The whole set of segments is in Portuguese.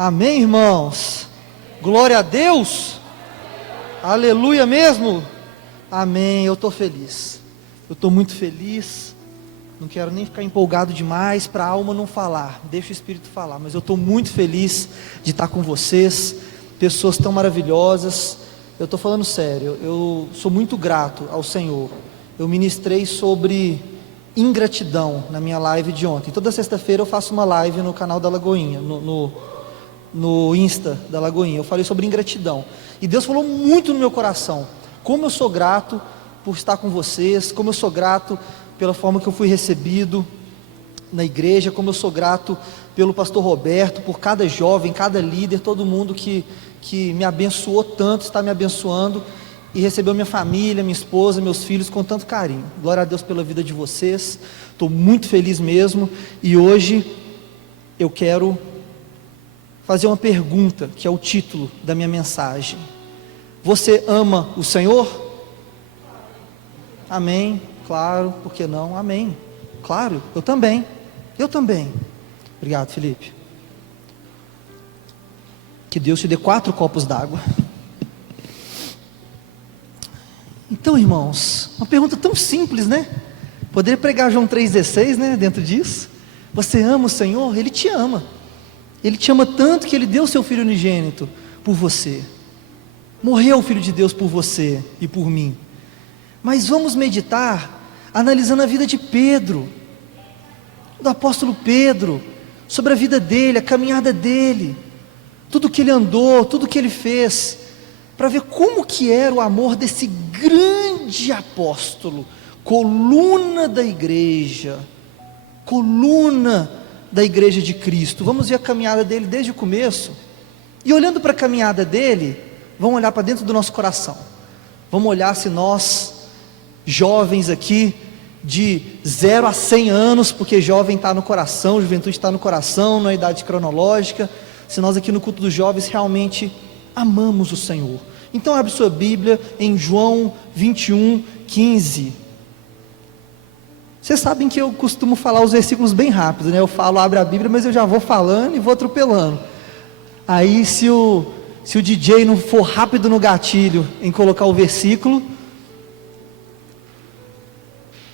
Amém, irmãos? Glória a Deus. Aleluia mesmo. Amém. Eu estou feliz. Eu estou muito feliz. Não quero nem ficar empolgado demais para a alma não falar. Deixa o Espírito falar. Mas eu estou muito feliz de estar com vocês. Pessoas tão maravilhosas. Eu estou falando sério. Eu sou muito grato ao Senhor. Eu ministrei sobre ingratidão na minha live de ontem. Toda sexta-feira eu faço uma live no canal da Lagoinha, no Insta da Lagoinha. Eu falei sobre ingratidão. E Deus falou muito no meu coração. Como eu sou grato por estar com vocês. Como eu sou grato pela forma que eu fui recebido na igreja. Como eu sou grato pelo pastor Roberto, por cada jovem, cada líder, todo mundo que me abençoou tanto, está me abençoando. E recebeu minha família, minha esposa, meus filhos com tanto carinho. Glória a Deus pela vida de vocês. Estou muito feliz mesmo. E hoje eu quero fazer uma pergunta, que é o título da minha mensagem. Você ama o Senhor? Amém, claro, por que não? Amém, claro, eu também. Obrigado, Felipe. Que Deus te dê 4 copos d'água. Então, irmãos, uma pergunta tão simples, né? Poderia pregar João 3,16, né? Dentro disso. Você ama o Senhor? Ele te ama. Ele te ama tanto que Ele deu o seu Filho unigênito por você. Morreu o Filho de Deus por você e por mim. Mas vamos meditar, analisando a vida de Pedro, do apóstolo Pedro, sobre a vida dele, a caminhada dele, tudo que ele andou, tudo que ele fez, para ver como que era o amor desse grande apóstolo, coluna da igreja de Cristo. Vamos ver a caminhada dele desde o começo, e olhando para a caminhada dele, vamos olhar para dentro do nosso coração, vamos olhar se nós, jovens aqui, de 0 a 100 anos, porque jovem está no coração, juventude está no coração, não é idade cronológica, se nós aqui no culto dos jovens realmente amamos o Senhor. Então abre sua Bíblia em João 21:15. Vocês sabem que eu costumo falar os versículos bem rápido, né? Eu falo, abre a Bíblia, mas eu já vou falando e vou atropelando. Aí se o DJ não for rápido no gatilho em colocar o versículo,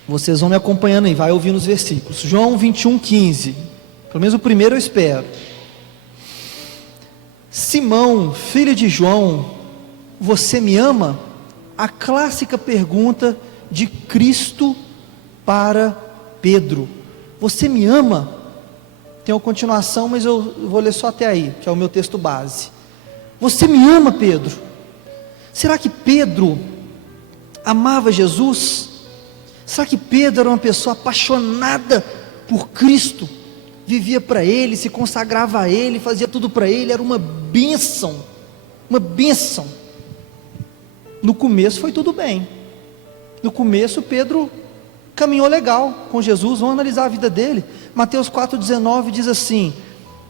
vocês vão me acompanhando aí, vai ouvindo os versículos. João 21:15, pelo menos o primeiro eu espero. Simão, filho de João, você me ama? A clássica pergunta de Cristo para Pedro. Você me ama? Tem uma continuação, mas eu vou ler só até aí, que é o meu texto base. Você me ama, Pedro? Será que Pedro amava Jesus? Será que Pedro era uma pessoa apaixonada por Cristo? Vivia para Ele, se consagrava a Ele, fazia tudo para Ele, era uma bênção, uma bênção. No começo foi tudo bem, no começo Pedro caminhou legal com Jesus. Vamos analisar a vida dele. Mateus 4,19 diz assim: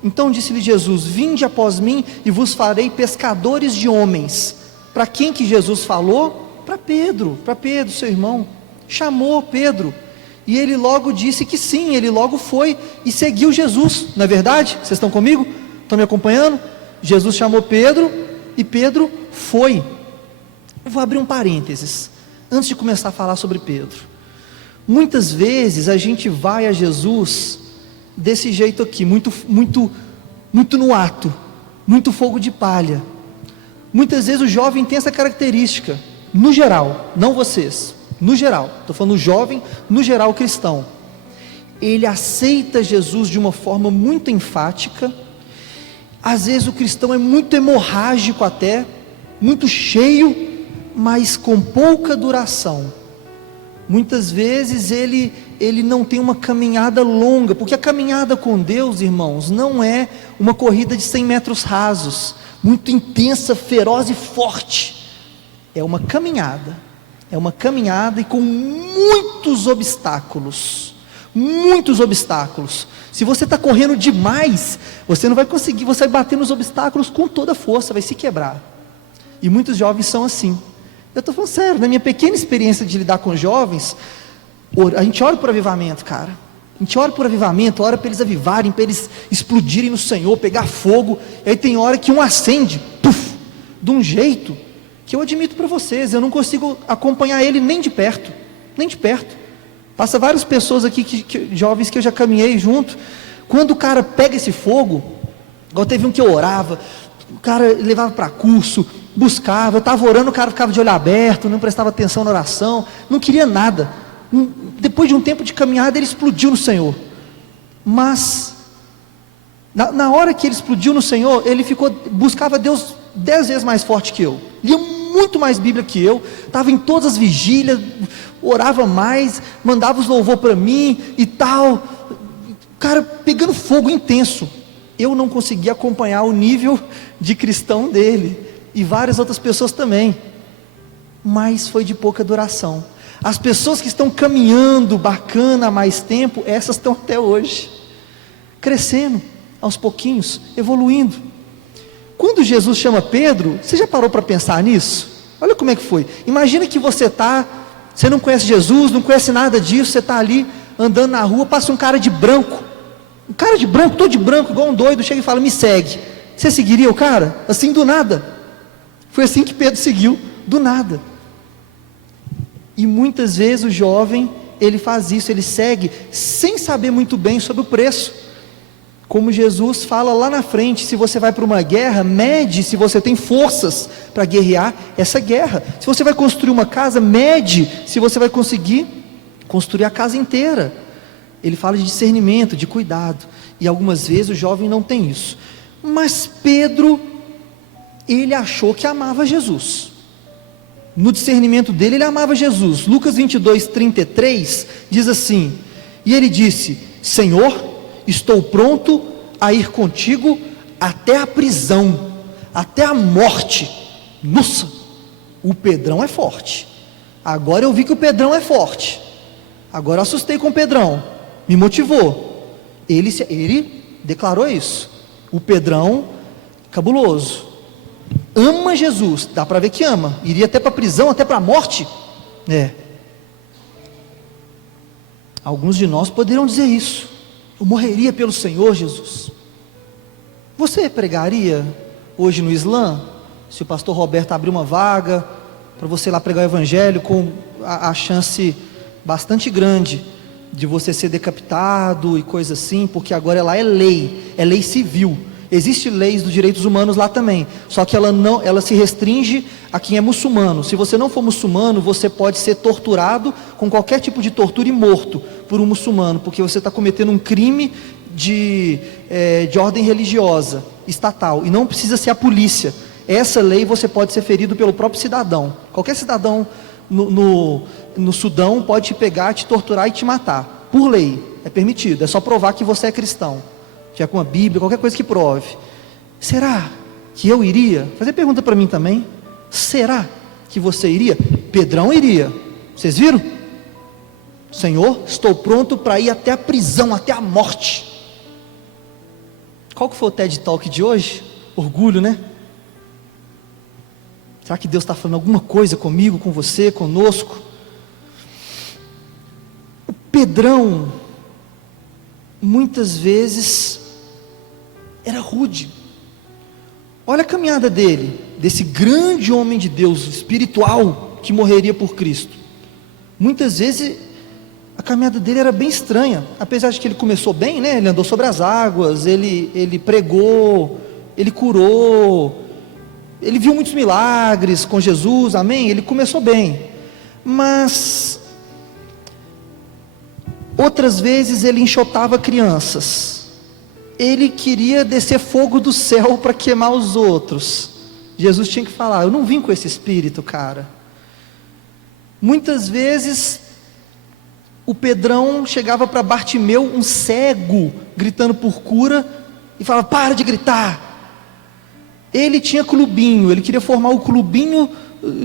então disse-lhe Jesus, vinde após mim e vos farei pescadores de homens. Para quem que Jesus falou? Para Pedro, seu irmão. Chamou Pedro, e ele logo disse que sim, ele logo foi e seguiu Jesus, não é verdade? Vocês estão comigo? Estão me acompanhando? Jesus chamou Pedro, e Pedro foi. Eu vou abrir um parênteses, antes de começar a falar sobre Pedro. Muitas vezes a gente vai a Jesus desse jeito aqui, muito no ato, muito fogo de palha. Muitas vezes o jovem tem essa característica, no geral, não vocês, no geral, estou falando jovem, no geral cristão, ele aceita Jesus de uma forma muito enfática. Às vezes o cristão é muito hemorrágico até, muito cheio, mas com pouca duração. Muitas vezes ele não tem uma caminhada longa, porque a caminhada com Deus, irmãos, não é uma corrida de 100 metros rasos, muito intensa, feroz e forte. É uma caminhada e com muitos obstáculos. Se você está correndo demais, você não vai conseguir, você vai bater nos obstáculos com toda a força, vai se quebrar. E muitos jovens são assim. Eu estou falando sério, na minha pequena experiência de lidar com jovens, a gente ora por avivamento, cara. A gente ora por avivamento, ora para eles avivarem, para eles explodirem no Senhor, pegar fogo. E aí tem hora que um acende, puf, de um jeito que eu admito para vocês, eu não consigo acompanhar ele nem de perto, nem de perto. Passa várias pessoas aqui, jovens que eu já caminhei junto. Quando o cara pega esse fogo, igual teve um que eu orava, o cara levava para curso, buscava, eu estava orando, o cara ficava de olho aberto, não prestava atenção na oração, não queria nada. Depois de um tempo de caminhada, ele explodiu no Senhor. Mas na hora que ele explodiu no Senhor, ele buscava Deus 10 vezes mais forte que eu, lia muito mais Bíblia que eu, estava em todas as vigílias, orava mais, mandava os louvor para mim e tal, cara, pegando fogo intenso. Eu não conseguia acompanhar o nível de cristão dele, e várias outras pessoas também, mas foi de pouca duração. As pessoas que estão caminhando bacana há mais tempo, essas estão até hoje, crescendo, aos pouquinhos, evoluindo. Quando Jesus chama Pedro, você já parou para pensar nisso? Olha como é que foi. Imagina que você não conhece Jesus, não conhece nada disso, você está ali, andando na rua, passa um cara de branco, todo de branco, igual um doido, chega e fala, me segue. Você seguiria o cara? Assim, do nada. Foi assim que Pedro seguiu, do nada. E muitas vezes o jovem, ele faz isso, ele segue, sem saber muito bem sobre o preço. Como Jesus fala lá na frente, se você vai para uma guerra, mede se você tem forças para guerrear essa guerra. Se você vai construir uma casa, mede se você vai conseguir construir a casa inteira. Ele fala de discernimento, de cuidado, e algumas vezes o jovem não tem isso. Mas Pedro, ele achou que amava Jesus. No discernimento dele, ele amava Jesus. Lucas 22:33 diz assim: e ele disse, Senhor, estou pronto a ir contigo até a prisão, até a morte. Nossa, o Pedrão é forte. Agora eu vi que o Pedrão é forte. Agora eu assustei com o Pedrão, me motivou. Ele declarou isso. O Pedrão, cabuloso, ama Jesus, dá para ver que ama, iria até para a prisão, até para a morte. Alguns de nós poderiam dizer isso: eu morreria pelo Senhor Jesus. Você pregaria hoje no Islã, se o pastor Roberto abrir uma vaga para você ir lá pregar o evangelho, com a chance bastante grande de você ser decapitado e coisa assim, porque agora lá é lei civil. Existem leis dos direitos humanos lá também, só que ela se restringe a quem é muçulmano. Se você não for muçulmano, você pode ser torturado com qualquer tipo de tortura e morto por um muçulmano, porque você está cometendo um crime de ordem religiosa, estatal, e não precisa ser a polícia. Essa lei você pode ser ferido pelo próprio cidadão. Qualquer cidadão no Sudão pode te pegar, te torturar e te matar, por lei, é permitido, é só provar que você é cristão, já com a Bíblia, qualquer coisa que prove. Será que eu iria? Fazer pergunta para mim também. Será que você iria? Pedrão iria. Vocês viram? Senhor, estou pronto para ir até a prisão, até a morte. Qual que foi o TED Talk de hoje? Orgulho, né? Será que Deus está falando alguma coisa comigo, com você, conosco? O Pedrão, muitas vezes, era rude. Olha a caminhada dele, desse grande homem de Deus, espiritual, que morreria por Cristo. Muitas vezes a caminhada dele era bem estranha, apesar de que ele começou bem, né? Ele andou sobre as águas, ele pregou, ele curou, ele viu muitos milagres com Jesus, amém? Ele começou bem, mas outras vezes ele enxotava crianças, ele queria descer fogo do céu para queimar os outros. Jesus tinha que falar: eu não vim com esse espírito, cara. Muitas vezes o Pedrão chegava para Bartimeu, um cego, gritando por cura, e falava: para de gritar. Ele tinha clubinho, ele queria formar o clubinho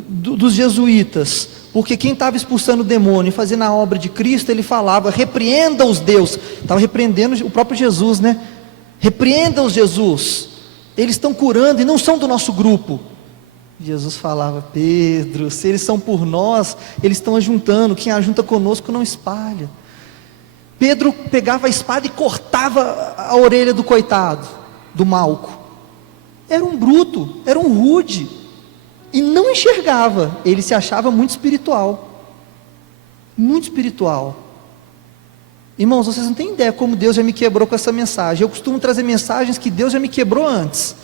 dos jesuítas, porque quem estava expulsando o demônio e fazendo a obra de Cristo, ele falava: repreenda-os, Deus. Estava repreendendo o próprio Jesus, né? Repreenda-os, Jesus, eles estão curando e não são do nosso grupo. Jesus falava: Pedro, se eles são por nós, eles estão ajuntando, quem ajunta conosco não espalha. Pedro pegava a espada e cortava a orelha do coitado, do Malco. Era um bruto, era um rude, e não enxergava, ele se achava muito espiritual, muito espiritual. Irmãos, vocês não têm ideia como Deus já me quebrou com essa mensagem. Eu costumo trazer mensagens que Deus já me quebrou antes.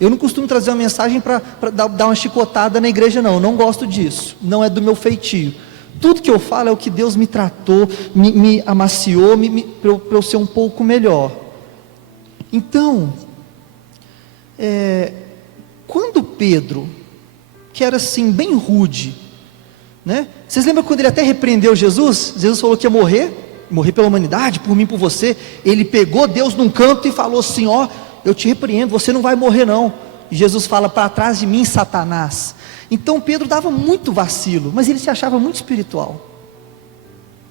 Eu não costumo trazer uma mensagem para dar uma chicotada na igreja, não. Eu não gosto disso, não é do meu feitio. Tudo que eu falo é o que Deus me tratou, me amaciou, para eu ser um pouco melhor. Então, quando Pedro, que era assim, bem rude, né? Vocês lembram quando ele até repreendeu Jesus? Jesus falou que ia morrer pela humanidade, por mim, por você. Ele pegou Deus num canto e falou assim: ó, eu te repreendo, você não vai morrer não. E Jesus fala: para trás de mim, Satanás. Então Pedro dava muito vacilo, mas ele se achava muito espiritual.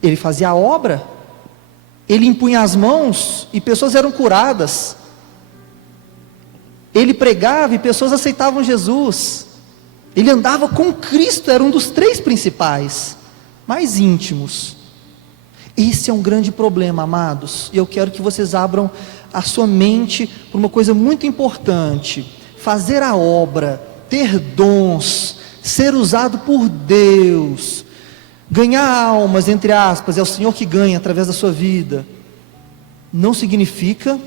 Ele fazia a obra, ele impunha as mãos e pessoas eram curadas. Ele pregava e pessoas aceitavam Jesus. Ele andava com Cristo, era um dos 3 principais, mais íntimos. Esse é um grande problema, amados, e eu quero que vocês abram a sua mente para uma coisa muito importante: fazer a obra, ter dons, ser usado por Deus, ganhar almas, entre aspas, é o Senhor que ganha através da sua vida, não significa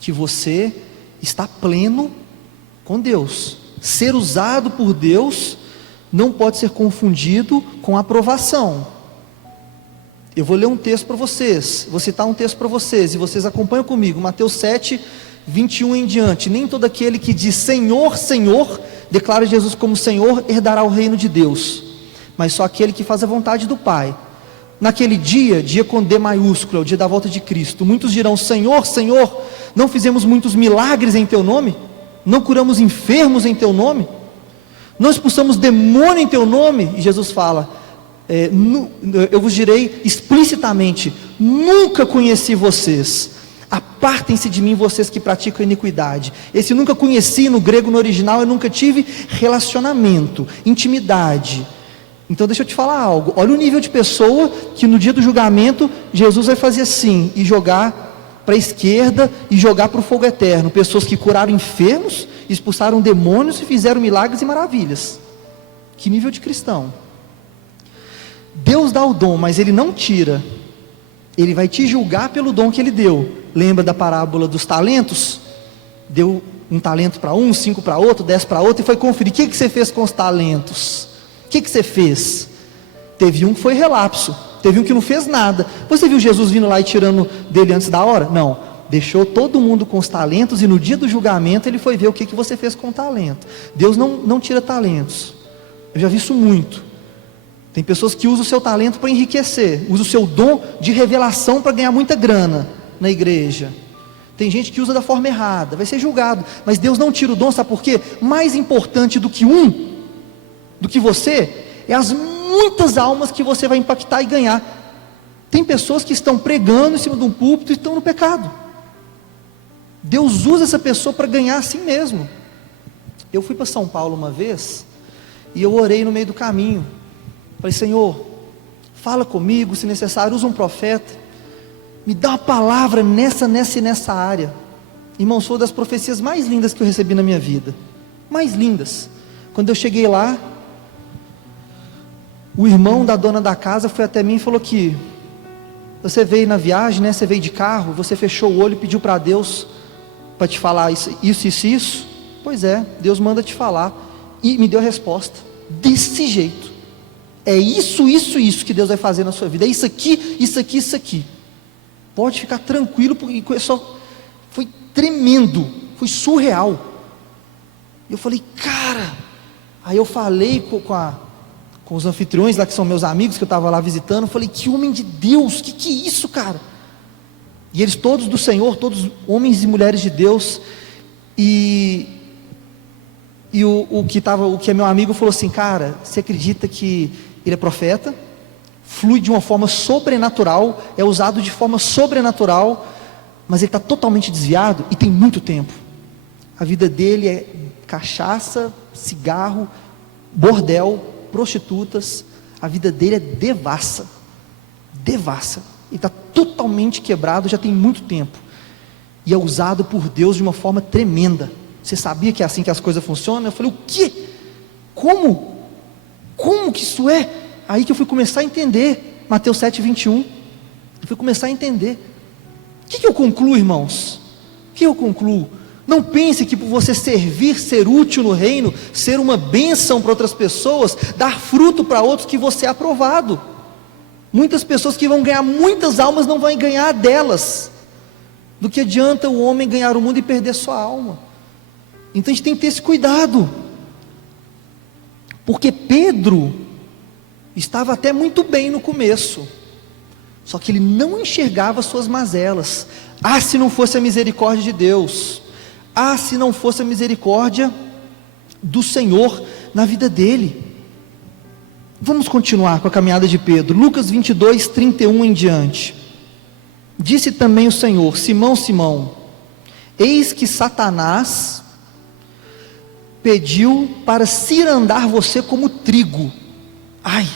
que você está pleno com Deus. Ser usado por Deus não pode ser confundido com aprovação. Eu vou ler um texto para vocês, vou citar um texto para vocês, e vocês acompanham comigo, Mateus 7, 21 em diante. Nem todo aquele que diz Senhor, Senhor, declara Jesus como Senhor, herdará o reino de Deus, mas só aquele que faz a vontade do Pai. Naquele dia, dia com D maiúsculo, é o dia da volta de Cristo, muitos dirão: Senhor, Senhor, não fizemos muitos milagres em Teu nome? Não curamos enfermos em Teu nome? Não expulsamos demônio em Teu nome? E Jesus fala: eu vos direi explicitamente: nunca conheci vocês, apartem-se de mim, vocês que praticam iniquidade. Esse nunca conheci, no grego, no original, eu nunca tive relacionamento, intimidade. Então deixa eu te falar algo, olha o nível de pessoa que no dia do julgamento Jesus vai fazer assim, e jogar para a esquerda, e jogar para o fogo eterno. Pessoas que curaram enfermos, expulsaram demônios e fizeram milagres e maravilhas. Que nível de cristão! Deus dá o dom, mas Ele não tira. Ele vai te julgar pelo dom que Ele deu. Lembra da parábola dos talentos? Deu um talento para um, 5 para outro, 10 para outro, e foi conferir: o que você fez com os talentos? O que você fez? Teve um que foi relapso, teve um que não fez nada. Você viu Jesus vindo lá e tirando dele antes da hora? Não, deixou todo mundo com os talentos, e no dia do julgamento Ele foi ver o que você fez com o talento. Deus não tira talentos. Eu já vi isso muito. Tem pessoas que usam o seu talento para enriquecer, usam o seu dom de revelação para ganhar muita grana na igreja. Tem gente que usa da forma errada, vai ser julgado. Mas Deus não tira o dom, sabe por quê? Mais importante do que você, é as muitas almas que você vai impactar e ganhar. Tem pessoas que estão pregando em cima de um púlpito e estão no pecado. Deus usa essa pessoa para ganhar assim mesmo. Eu fui para São Paulo uma vez, e eu orei no meio do caminho. Falei: Senhor, fala comigo, se necessário, usa um profeta, me dá uma palavra nessa área. Irmãos, foi uma das profecias mais lindas que eu recebi na minha vida, mais lindas. Quando eu cheguei lá, o irmão da dona da casa foi até mim e falou que você veio na viagem, né? Você veio de carro, você fechou o olho e pediu para Deus para te falar isso. Pois é, Deus manda te falar, e me deu a resposta, desse jeito. É isso que Deus vai fazer na sua vida. É isso aqui. Pode ficar tranquilo, porque foi tremendo, foi surreal. Eu falei: cara. Aí eu falei com os anfitriões lá, que são meus amigos, que eu estava lá visitando. Eu falei: que homem de Deus, que é isso, cara? E eles todos do Senhor, todos homens e mulheres de Deus. E o que é meu amigo falou assim: cara, você acredita que ele é profeta, flui de uma forma sobrenatural, é usado de forma sobrenatural, mas ele está totalmente desviado e tem muito tempo. A vida dele é cachaça, cigarro, bordel, prostitutas. A vida dele é devassa. Ele está totalmente quebrado, já tem muito tempo. E é usado por Deus de uma forma tremenda. Você sabia que é assim que as coisas funcionam? Eu falei, o quê? Como? Como que isso é? Aí que eu fui começar a entender. Mateus 7:21. Eu fui começar a entender. O que eu concluo, irmãos? O que eu concluo? Não pense que por você servir, ser útil no reino, ser uma bênção para outras pessoas, dar fruto para outros, que você é aprovado. Muitas pessoas que vão ganhar muitas almas não vão ganhar delas. Do que adianta o homem ganhar o mundo e perder sua alma? Então a gente tem que ter esse cuidado. Porque Pedro estava até muito bem no começo, só que ele não enxergava suas mazelas. Ah, se não fosse a misericórdia de Deus, ah, se não fosse a misericórdia do Senhor na vida dele. Vamos continuar com a caminhada de Pedro. Lucas 22:31 em diante. Disse também o Senhor: Simão, Simão, eis que Satanás pediu para cirandar você como trigo. Ai,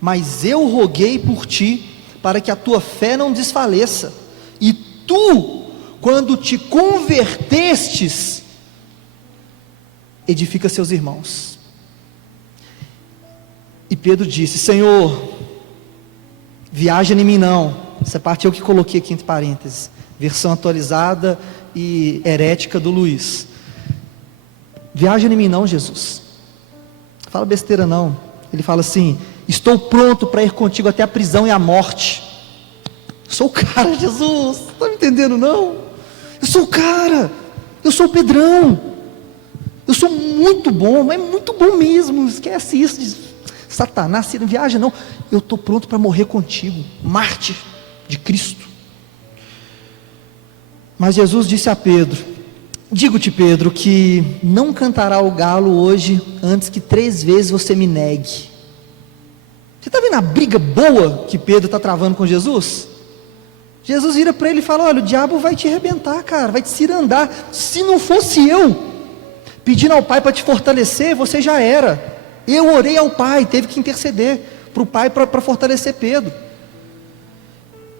mas eu roguei por ti, para que a tua fé não desfaleça, e tu, quando te convertestes, edifica seus irmãos. E Pedro disse: Senhor, viaja em mim não. Essa parte eu que coloquei aqui entre parênteses, versão atualizada e herética do Luiz. Viaja em mim não, Jesus. Fala besteira não. Ele fala assim: estou pronto para ir contigo até a prisão e a morte. Sou o cara, Jesus, está me entendendo não? Eu sou o cara, eu sou o Pedrão, eu sou muito bom, mas muito bom mesmo. Esquece isso de Satanás, não viaja não. Eu estou pronto para morrer contigo, mártir de Cristo. Mas Jesus disse a Pedro: digo-te, Pedro, que não cantará o galo hoje antes que 3 vezes você me negue. Você está vendo a briga boa que Pedro está travando com Jesus? Jesus vira para ele e fala: olha, o diabo vai te arrebentar, cara, vai te cirandar. Se não fosse eu pedindo ao Pai para te fortalecer, você já era. Eu orei ao Pai, teve que interceder para o Pai para fortalecer Pedro.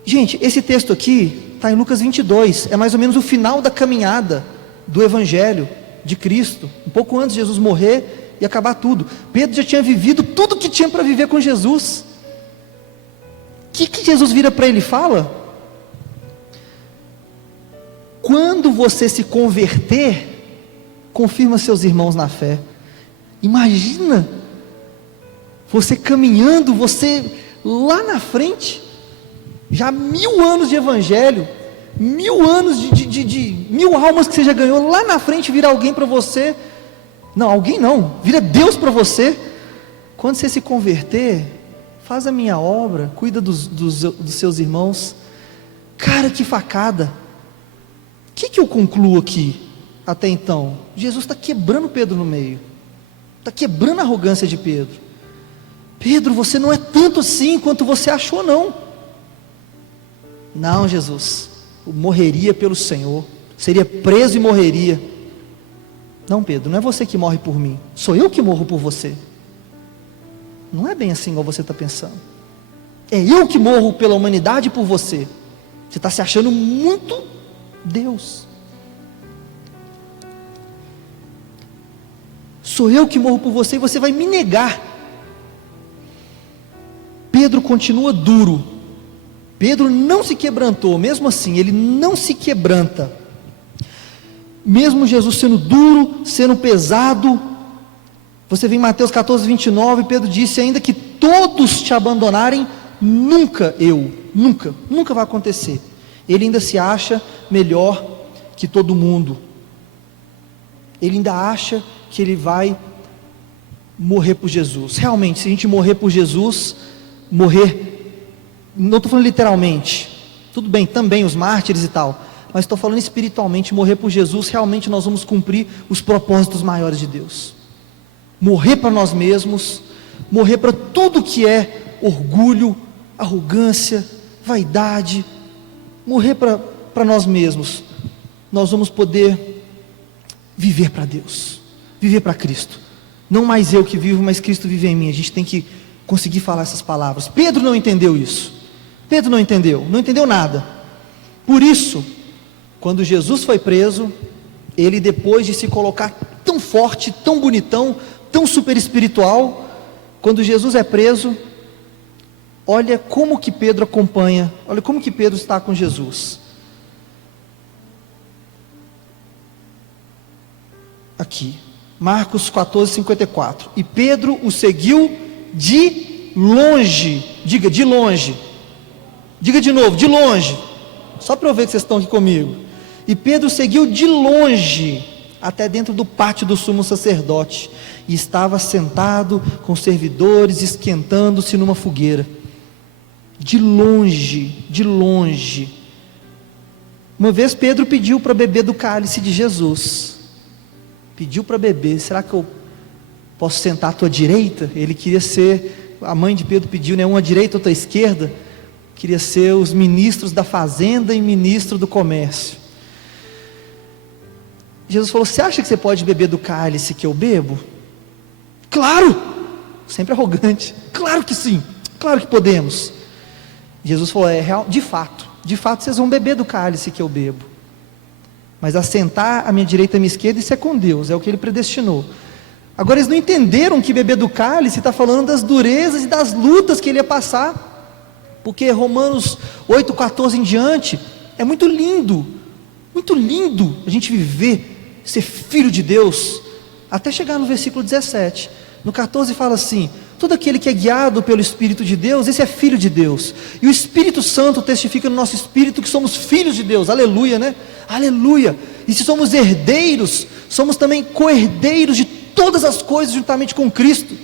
Gente, esse texto aqui está em Lucas 22, é mais ou menos o final da caminhada do Evangelho de Cristo, um pouco antes de Jesus morrer e acabar tudo. Pedro já tinha vivido tudo que tinha para viver com Jesus. O que Jesus vira para ele e fala? Quando você se converter, confirma seus irmãos na fé. Imagina você caminhando, você lá na frente, já 1000 anos de evangelho, 1000 anos de 1000 almas que você já ganhou, lá na frente vira alguém para você. Não, alguém não, vira Deus para você. Quando você se converter, faz a minha obra, cuida dos seus irmãos. Cara, que facada. O que eu concluo aqui até então? Jesus está quebrando Pedro no meio, está quebrando a arrogância de Pedro. Pedro, você não é tanto assim quanto você achou não. Não, Jesus, eu morreria pelo Senhor, seria preso e morreria. Não, Pedro, não é você que morre por mim, sou eu que morro por você. Não é bem assim igual você está pensando. É eu que morro pela humanidade e por você. Você está se achando muito Deus. Sou eu que morro por você e você vai me negar. Pedro continua duro. Pedro não se quebrantou, mesmo assim, ele não se quebranta. Mesmo Jesus sendo duro, sendo pesado, você vê em Mateus 14:29, Pedro disse: ainda que todos te abandonarem, nunca vai acontecer. Ele ainda se acha melhor que todo mundo. Ele ainda acha que ele vai morrer por Jesus. Realmente, se a gente morrer por Jesus, morrer, não estou falando literalmente, tudo bem, também os mártires e tal, mas estou falando espiritualmente, morrer por Jesus, realmente nós vamos cumprir os propósitos maiores de Deus. Morrer para nós mesmos, morrer para tudo que é orgulho, arrogância, vaidade, morrer para nós mesmos. Nós vamos poder viver para Deus, viver para Cristo. Não mais eu que vivo, mas Cristo vive em mim. A gente tem que conseguir falar essas palavras. Pedro não entendeu isso. Pedro não entendeu nada. Por isso, quando Jesus foi preso, ele, depois de se colocar tão forte, tão bonitão, tão super espiritual, quando Jesus é preso, olha como que Pedro acompanha, olha como que Pedro está com Jesus. Aqui, Marcos 14:54. E Pedro o seguiu de longe. Diga, de longe. Diga de novo, de longe. Só para eu ver que vocês estão aqui comigo. E Pedro seguiu de longe até dentro do pátio do sumo sacerdote, e estava sentado com os servidores, esquentando-se numa fogueira. De longe, de longe. Uma vez Pedro pediu para beber do cálice de Jesus. Pediu para beber. Será que eu posso sentar à tua direita? Ele queria ser, a mãe de Pedro pediu, né, uma à direita, outra à esquerda. Queria ser os ministros da fazenda e ministro do comércio. Jesus falou: você acha que você pode beber do cálice que eu bebo? Claro! Sempre arrogante. Claro que sim, claro que podemos. Jesus falou: é real, de fato vocês vão beber do cálice que eu bebo. Mas assentar à minha direita e à minha esquerda, isso é com Deus, é o que Ele predestinou. Agora eles não entenderam que beber do cálice está falando das durezas e das lutas que ele ia passar, porque Romanos 8,14 em diante, é muito lindo a gente viver, ser filho de Deus, até chegar no versículo 17, no 14 fala assim: todo aquele que é guiado pelo Espírito de Deus, esse é filho de Deus, e o Espírito Santo testifica no nosso espírito que somos filhos de Deus, aleluia, né? Aleluia. E se somos herdeiros, somos também co-herdeiros de todas as coisas juntamente com Cristo.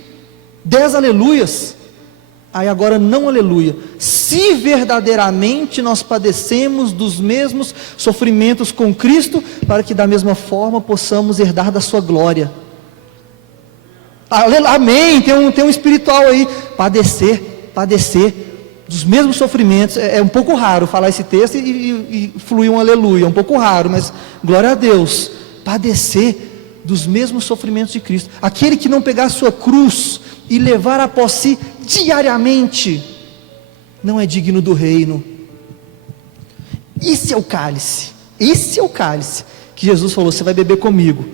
10 aleluias. Aí agora não aleluia. Se verdadeiramente nós padecemos dos mesmos sofrimentos com Cristo, para que da mesma forma possamos herdar da sua glória. Amém, tem um espiritual aí. Padecer dos mesmos sofrimentos. É um pouco raro falar esse texto e fluir um aleluia, é um pouco raro, mas glória a Deus. Padecer dos mesmos sofrimentos de Cristo. Aquele que não pegar a sua cruz e levar após si diariamente, não é digno do reino. Esse é o cálice que Jesus falou: você vai beber comigo.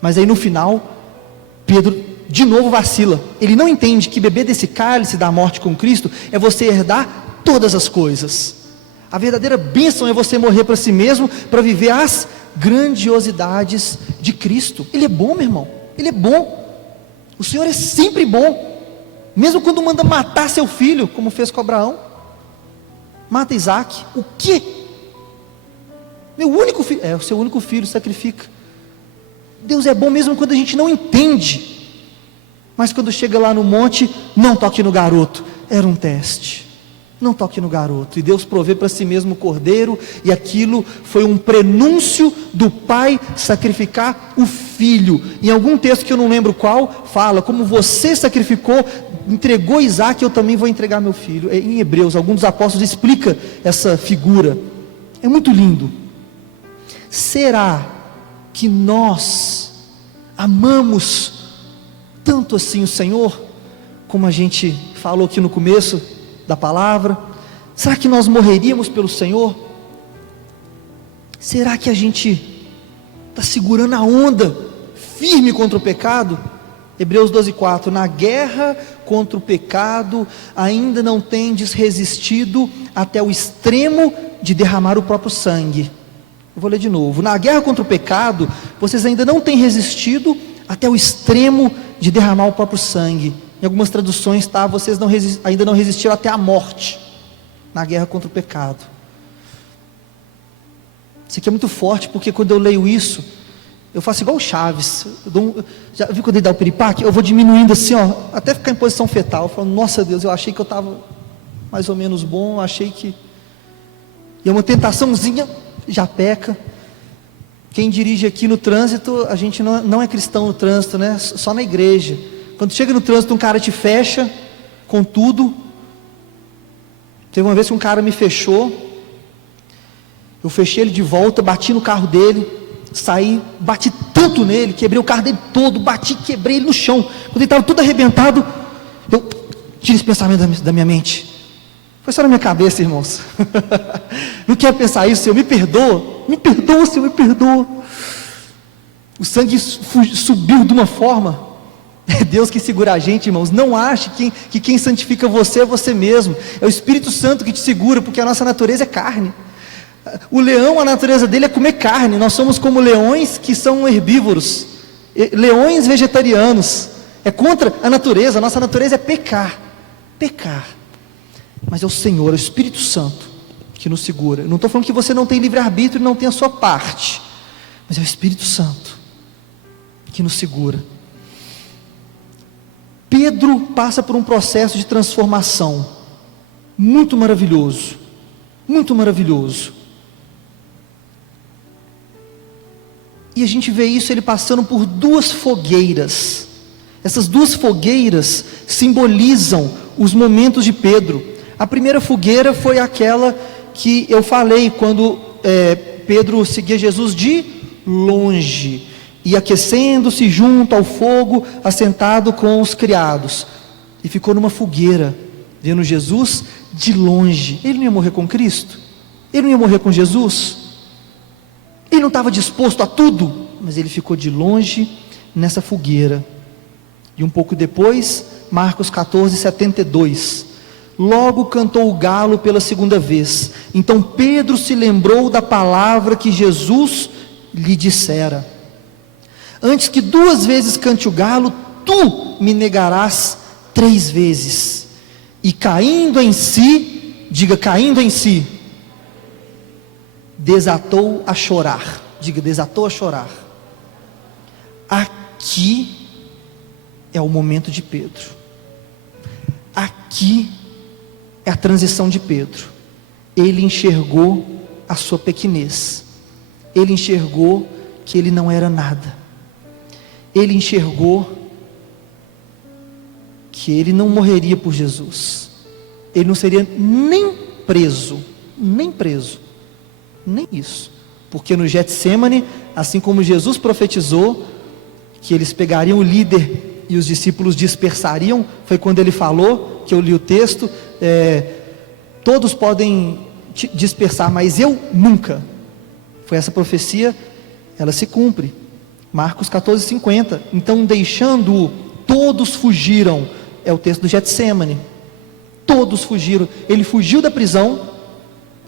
Mas aí no final, Pedro de novo vacila. Ele não entende que beber desse cálice da morte com Cristo é você herdar todas as coisas. A verdadeira bênção é você morrer para si mesmo, para viver as grandiosidades de Cristo. Ele é bom, meu irmão, Ele é bom. O Senhor é sempre bom, mesmo quando manda matar seu filho, como fez com Abraão. Mata Isaac. O quê? Meu único filho, o seu único filho sacrifica. Deus é bom mesmo quando a gente não entende. Mas quando chega lá no monte, não toque no garoto. Era um teste. Não toque no garoto. E Deus provê para si mesmo o cordeiro, e aquilo foi um prenúncio do pai sacrificar o filho. Em algum texto que eu não lembro qual, fala: como você sacrificou, entregou Isaac, eu também vou entregar meu filho. Em Hebreus, alguns dos apóstolos explica essa figura. É muito lindo. Será que nós amamos tanto assim o Senhor, como a gente falou aqui no começo da palavra? Será que nós morreríamos pelo Senhor? Será que a gente está segurando a onda, firme contra o pecado? Hebreus 12,4: na guerra contra o pecado, ainda não tendes resistido até o extremo de derramar o próprio sangue. Eu vou ler de novo: na guerra contra o pecado, vocês ainda não têm resistido até o extremo de derramar o próprio sangue. Em algumas traduções está: vocês ainda não resistiram até a morte, na guerra contra o pecado. Isso aqui é muito forte, porque quando eu leio isso, eu faço igual o Chaves. Já viu quando ele dá o piripaque? Eu vou diminuindo assim, até ficar em posição fetal. Eu falo: nossa Deus, eu achei que eu estava mais ou menos bom, achei que... E é uma tentaçãozinha, já peca. Quem dirige aqui no trânsito, a gente não é cristão no trânsito, né? Só na igreja. Quando chega no trânsito, um cara te fecha com tudo. Teve uma vez que um cara me fechou, eu fechei ele de volta, bati no carro dele, saí, bati tanto nele, quebrei o carro dele todo, quebrei ele no chão. Quando ele estava todo arrebentado, eu tirei esse pensamento da minha mente. Foi só na minha cabeça, irmãos. Não quero pensar isso, Senhor, me perdoa, Senhor, me perdoa. O sangue subiu de uma forma. É Deus que segura a gente, irmãos. Não ache que quem santifica você é você mesmo. É o Espírito Santo que te segura, porque a nossa natureza é carne. O leão, a natureza dele é comer carne. Nós somos como leões que são herbívoros, leões vegetarianos. É contra a natureza. A nossa natureza é pecar. Mas é o Senhor, é o Espírito Santo que nos segura. Eu não estou falando que você não tem livre-arbítrio e não tem a sua parte, mas é o Espírito Santo que nos segura. Pedro passa por um processo de transformação muito maravilhoso, muito maravilhoso. E a gente vê isso, ele passando por duas fogueiras. Essas duas fogueiras simbolizam os momentos de Pedro. A primeira fogueira foi aquela que eu falei, quando Pedro seguia Jesus de longe, e aquecendo-se junto ao fogo, assentado com os criados, e ficou numa fogueira, vendo Jesus de longe. Ele não ia morrer com Cristo? Ele não ia morrer com Jesus? Ele não estava disposto a tudo, mas ele ficou de longe nessa fogueira. E um pouco depois, Marcos 14, 72, logo cantou o galo pela segunda vez. Então Pedro se lembrou da palavra que Jesus lhe dissera: antes que 2 vezes cante o galo, tu me negarás 3 vezes. E caindo em si, diga, caindo em si, desatou a chorar. Diga, desatou a chorar. Aqui é o momento de Pedro. Aqui é a transição de Pedro. Ele enxergou a sua pequenez. Ele enxergou que ele não era nada. Ele enxergou que ele não morreria por Jesus. Ele não seria nem preso, nem isso. Porque no Getsemane, assim como Jesus profetizou que eles pegariam o líder e os discípulos dispersariam, foi quando ele falou, que eu li o texto, todos podem dispersar, mas eu nunca. Foi essa profecia, ela se cumpre. Marcos 14, 50. Então, deixando-o, todos fugiram. É o texto do Getsemane. Todos fugiram. Ele fugiu da prisão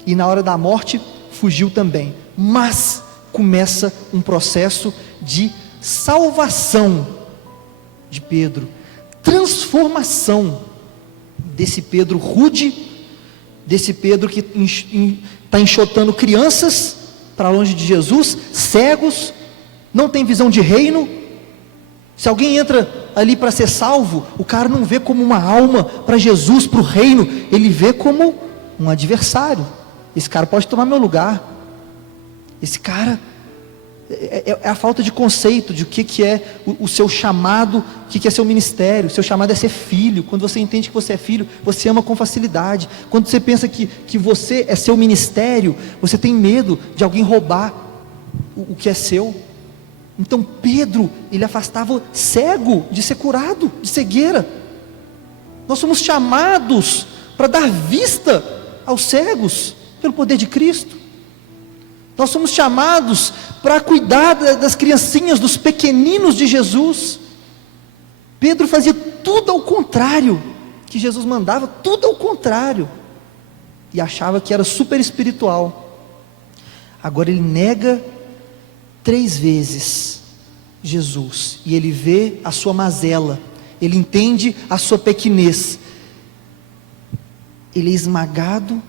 e na hora da morte fugiu também. Mas começa um processo de salvação de Pedro, transformação desse Pedro rude, desse Pedro que está enxotando crianças para longe de Jesus, cegos, não tem visão de reino. Se alguém entra ali para ser salvo, o cara não vê como uma alma para Jesus, para o reino, ele vê como um adversário. Esse cara pode tomar meu lugar. Esse cara é a falta de conceito de o que é o seu chamado, o que é seu ministério. O seu chamado é ser filho. Quando você entende que você é filho, você ama com facilidade. Quando você pensa que você é seu ministério, você tem medo de alguém roubar o que é seu. Então Pedro, ele afastava cego de ser curado, de cegueira. Nós somos chamados para dar vista aos cegos, pelo poder de Cristo. Nós somos chamados para cuidar das criancinhas, dos pequeninos de Jesus. Pedro fazia tudo ao contrário que Jesus mandava, tudo ao contrário, e achava que era super espiritual. Agora ele nega 3 vezes Jesus, e ele vê a sua mazela, ele entende a sua pequenez. Ele é esmagado.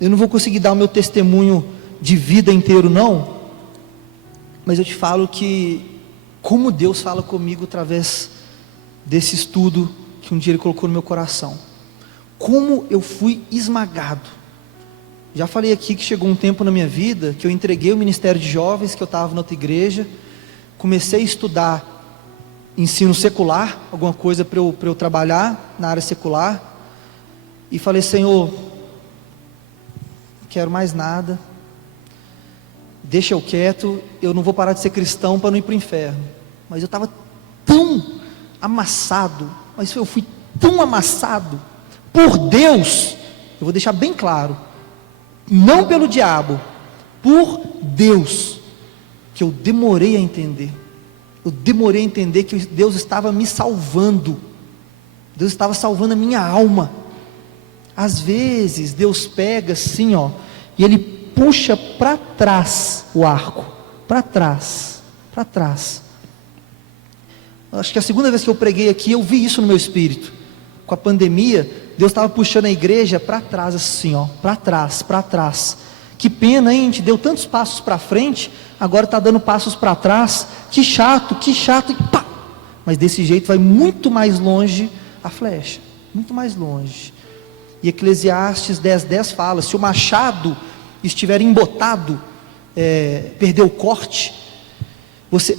Eu não vou conseguir dar o meu testemunho de vida inteiro não, mas eu te falo que como Deus fala comigo através desse estudo que um dia Ele colocou no meu coração, como eu fui esmagado. Já falei aqui que chegou um tempo na minha vida que eu entreguei o ministério de jovens, que eu estava na outra igreja, comecei a estudar ensino secular, alguma coisa para eu trabalhar na área secular, e falei: Senhor, não quero mais nada, deixa eu quieto, eu não vou parar de ser cristão para não ir para o inferno. Mas eu estava tão amassado, mas eu fui tão amassado por Deus, eu vou deixar bem claro, não pelo diabo, por Deus, que eu demorei a entender. Eu demorei a entender que Deus estava me salvando. Deus estava salvando a minha alma. Às vezes Deus pega assim, ó, e Ele puxa para trás o arco, para trás. Acho que a segunda vez que eu preguei aqui, eu vi isso no meu espírito. Com a pandemia, Deus estava puxando a igreja para trás assim, ó, para trás. Que pena, hein? A gente deu tantos passos para frente, agora está dando passos para trás. Que chato, e pá! Mas desse jeito vai muito mais longe a flecha, muito mais longe. E Eclesiastes 10:10 fala: se o machado estiver embotado, perdeu o corte,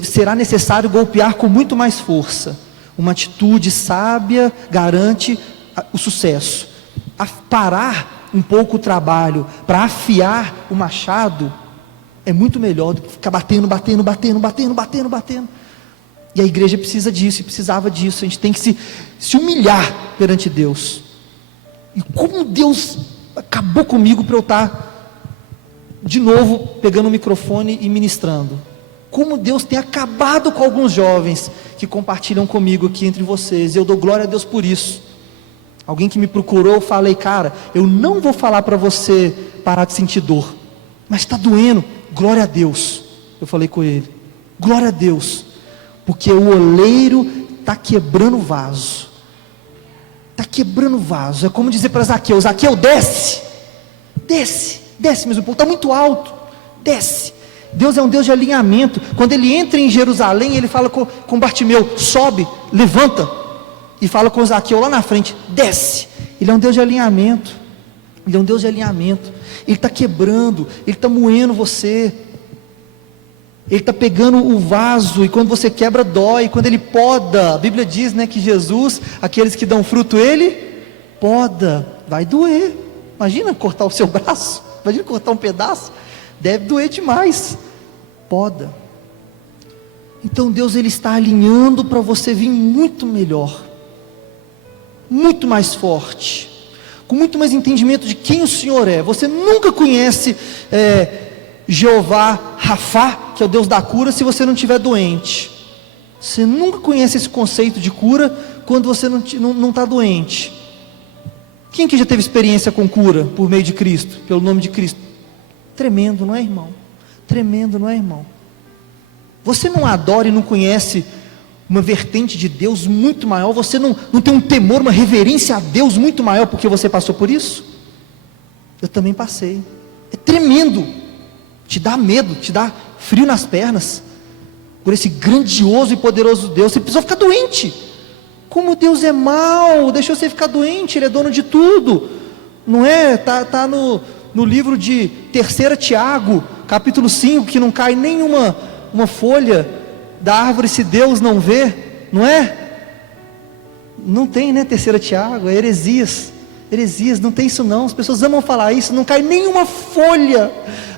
será necessário golpear com muito mais força. Uma atitude sábia garante o sucesso. Parar um pouco o trabalho para afiar o machado é muito melhor do que ficar batendo. E a igreja precisa disso, e precisava disso. A gente tem que se humilhar perante Deus. E como Deus acabou comigo para eu estar de novo pegando o microfone e ministrando. Como Deus tem acabado com alguns jovens que compartilham comigo aqui entre vocês. Eu dou glória a Deus por isso. Alguém que me procurou, eu falei: cara, eu não vou falar para você parar de sentir dor, mas está doendo. Glória a Deus. Eu falei com ele: glória a Deus, porque o oleiro está quebrando o vaso. Está quebrando o vaso. É como dizer para Zaqueu: Zaqueu, desce, mesmo, o povo está muito alto, desce. Deus é um Deus de alinhamento. Quando Ele entra em Jerusalém, Ele fala com Bartimeu: sobe, levanta. E fala com Zaqueu lá na frente: desce. Ele é um Deus de alinhamento. Ele está quebrando, Ele está moendo você. Ele está pegando o vaso, e quando você quebra, dói. Quando Ele poda, a Bíblia diz, né, que Jesus, aqueles que dão fruto, Ele poda. Vai doer. Imagina cortar o seu braço, imagina cortar um pedaço, deve doer demais. Poda. Então Deus, Ele está alinhando para você vir muito melhor, muito mais forte, com muito mais entendimento de quem o Senhor é. Você nunca conhece Jeová Rafá, que é o Deus da cura, se você não estiver doente. Você nunca conhece esse conceito de cura quando você não está doente. Quem que já teve experiência com cura por meio de Cristo, pelo nome de Cristo? Tremendo, não é, irmão? Tremendo, não é, irmão? Você não adora e não conhece uma vertente de Deus muito maior? Você não tem um temor, uma reverência a Deus muito maior porque você passou por isso? Eu também passei. É tremendo. Te dá medo, te dá frio nas pernas por esse grandioso e poderoso Deus. Você precisou ficar doente. Como Deus é mau, deixou você ficar doente. Ele é dono de tudo, não é? Está no livro de 3 Tiago, capítulo 5, que não cai nenhuma uma folha da árvore se Deus não vê, não é? Não tem, né? 3 Tiago, é heresias, não tem isso não. As pessoas amam falar isso. Não cai nenhuma folha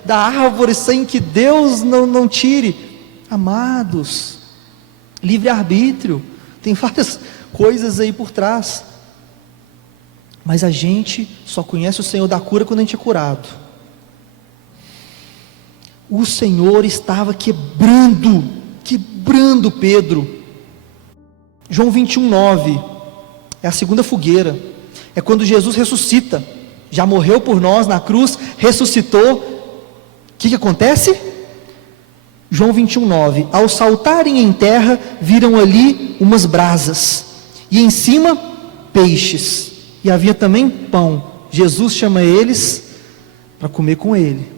da árvore sem que Deus não tire. Amados, livre-arbítrio, tem várias coisas aí por trás, mas a gente só conhece o Senhor da cura quando a gente é curado. O Senhor estava quebrando Pedro. João 21:9 é a segunda fogueira, é quando Jesus ressuscita, já morreu por nós na cruz, ressuscitou. O que acontece? João 21:9, ao saltarem em terra, viram ali umas brasas, e em cima peixes, e havia também pão. Jesus chama eles para comer com ele.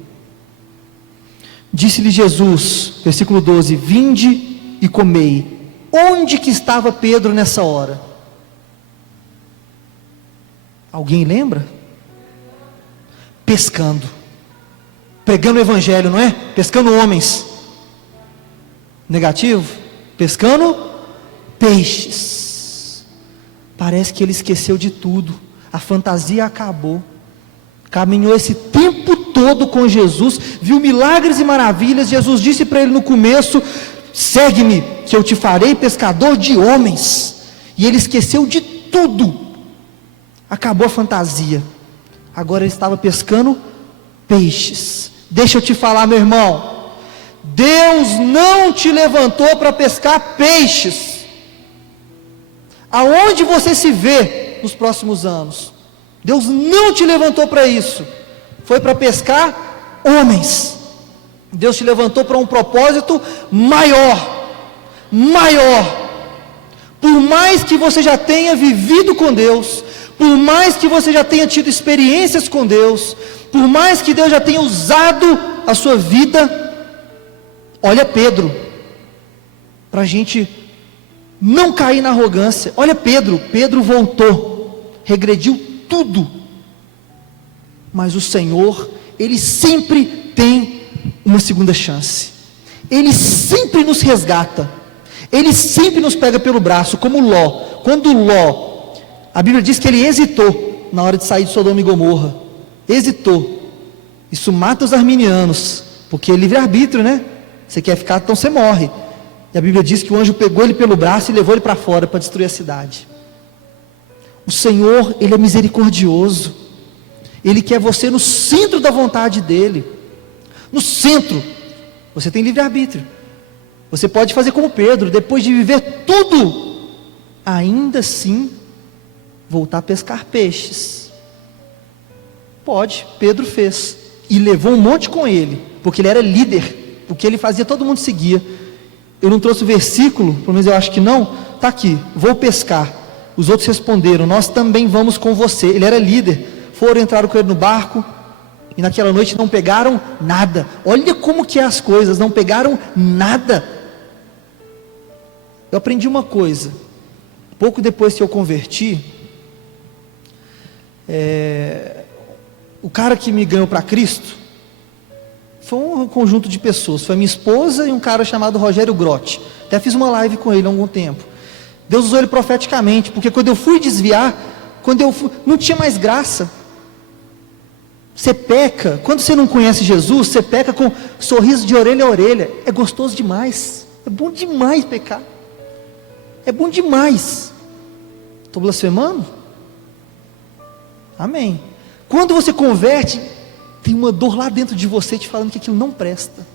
Disse-lhe Jesus, versículo 12, vinde e comei. Onde que estava Pedro nessa hora? Alguém lembra? Pescando, pregando o evangelho, não é? Pescando homens. Negativo? Pescando peixes. Parece que ele esqueceu de tudo, a fantasia acabou. Caminhou esse tempo todo com Jesus, viu milagres e maravilhas. Jesus disse para ele no começo: segue-me, que eu te farei pescador de homens. e ele esqueceu de tudo. Acabou a fantasia. Agora ele estava pescando peixes. Deixa eu te falar, meu irmão, Deus não te levantou para pescar peixes. Aonde você se vê nos próximos anos? Deus não te levantou para isso. Foi para pescar homens. Deus te levantou para um propósito maior. Por mais que você já tenha vivido com Deus, por mais que você já tenha tido experiências com Deus, por mais que Deus já tenha usado a sua vida, olha Pedro, para a gente não cair na arrogância. Olha Pedro voltou, regrediu tudo, mas o Senhor, Ele sempre tem uma segunda chance. Ele sempre nos resgata, Ele sempre nos pega pelo braço, como Ló. Quando Ló, a Bíblia diz que ele hesitou na hora de sair de Sodoma e Gomorra, hesitou. Isso mata os arminianos, porque é livre-arbítrio, né? Você quer ficar, então você morre. E a Bíblia diz que o anjo pegou ele pelo braço e levou ele para fora, para destruir a cidade. O Senhor, Ele é misericordioso, Ele quer você no centro da vontade dEle, no centro. Você tem livre-arbítrio, você pode fazer como Pedro, depois de viver tudo, ainda assim, voltar a pescar peixes. Pode, Pedro fez, e levou um monte com ele, porque ele era líder, o que ele fazia todo mundo seguia. Eu não trouxe o versículo, pelo menos eu acho que não, está aqui, vou pescar. Os outros responderam, nós também vamos com você. Ele era líder, entraram com ele no barco, e naquela noite não pegaram nada. Olha como que é as coisas, não pegaram nada. Eu aprendi uma coisa, pouco depois que eu converti, o cara que me ganhou para Cristo, foi um conjunto de pessoas, foi minha esposa e um cara chamado Rogério Grotti. Até fiz uma live com ele há algum tempo. Deus usou ele profeticamente, porque quando eu fui desviar, não tinha mais graça. Você peca, quando você não conhece Jesus, você peca com sorriso de orelha a orelha. É gostoso demais, é bom demais pecar, é bom demais. Estou blasfemando? Amém. Quando você converte, tem uma dor lá dentro de você te falando que aquilo não presta.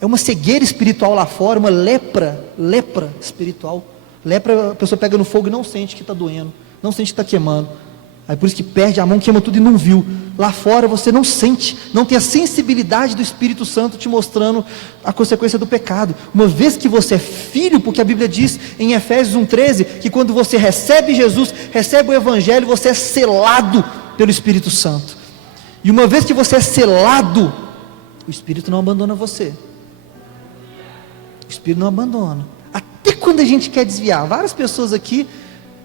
É uma cegueira espiritual lá fora, uma lepra espiritual. Lepra, a pessoa pega no fogo e não sente que está doendo, não sente que está queimando. Aí por isso que perde a mão, queima tudo e não viu. Lá fora você não sente, não tem a sensibilidade do Espírito Santo te mostrando a consequência do pecado. Uma vez que você é filho, porque a Bíblia diz em Efésios 1,13, que quando você recebe Jesus, recebe o Evangelho, você é selado pelo Espírito Santo. E uma vez que você é selado, o Espírito não abandona você. O Espírito não abandona. Até quando a gente quer desviar. Várias pessoas aqui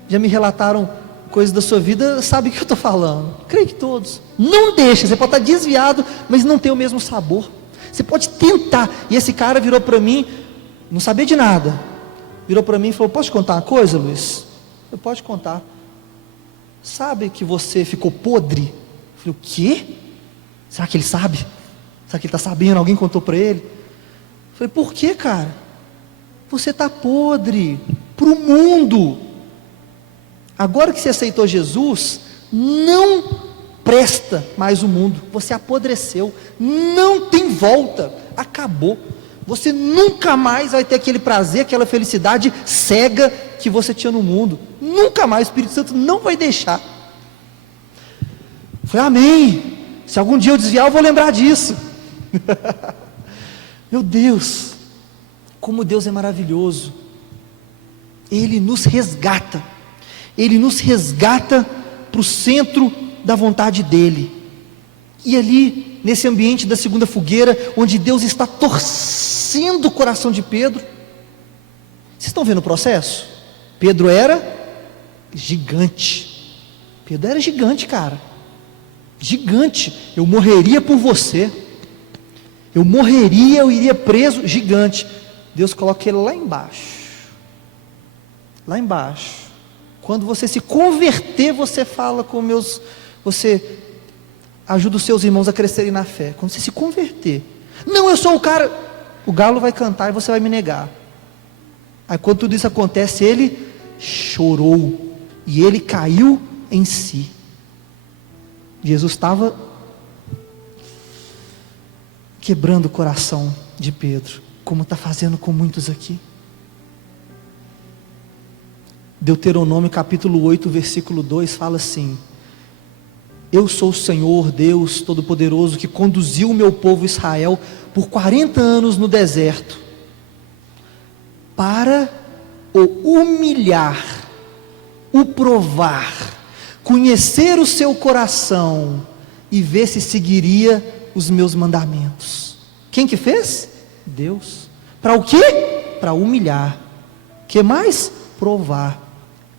já me relataram coisas da sua vida, sabem o que eu estou falando. Creio que todos. Não deixa, você pode estar desviado, mas não tem o mesmo sabor. Você pode tentar. E esse cara virou para mim, não sabia de nada. Virou para mim e falou, posso te contar uma coisa, Luiz? Eu posso contar. Sabe que você ficou podre? Eu falei, o quê? Será que ele sabe? Será que ele está sabendo? Alguém contou para ele? Eu falei, por que, cara? Você está podre para o mundo. Agora que você aceitou Jesus, não presta mais o mundo. Você apodreceu, não tem volta, acabou. Você nunca mais vai ter aquele prazer, aquela felicidade cega que você tinha no mundo. Nunca mais, o Espírito Santo não vai deixar. Eu falei, amém. Se algum dia eu desviar, eu vou lembrar disso. Meu Deus, como Deus é maravilhoso. Ele nos resgata. Ele nos resgata para o centro da vontade dEle. E ali, nesse ambiente da segunda fogueira, onde Deus está torcendo o coração de Pedro. Vocês estão vendo o processo? Pedro era gigante. Pedro era gigante, cara. Gigante. Eu morreria por você. Eu morreria, eu iria preso. Gigante. Deus coloca ele lá embaixo. Lá embaixo. Quando você se converter, você fala com você ajuda os seus irmãos a crescerem na fé. Quando você se converter, não, eu sou o cara, o galo vai cantar e você vai me negar. Aí quando tudo isso acontece, ele chorou e ele caiu em si. Jesus estava quebrando o coração de Pedro, como está fazendo com muitos aqui. Deuteronômio capítulo 8, versículo 2 fala assim: eu sou o Senhor Deus Todo-Poderoso, que conduziu o meu povo Israel por 40 anos no deserto, para o humilhar, o provar, conhecer o seu coração e ver se seguiria os meus mandamentos. Quem que fez? Deus. Para o quê? Para humilhar. Que mais? Provar.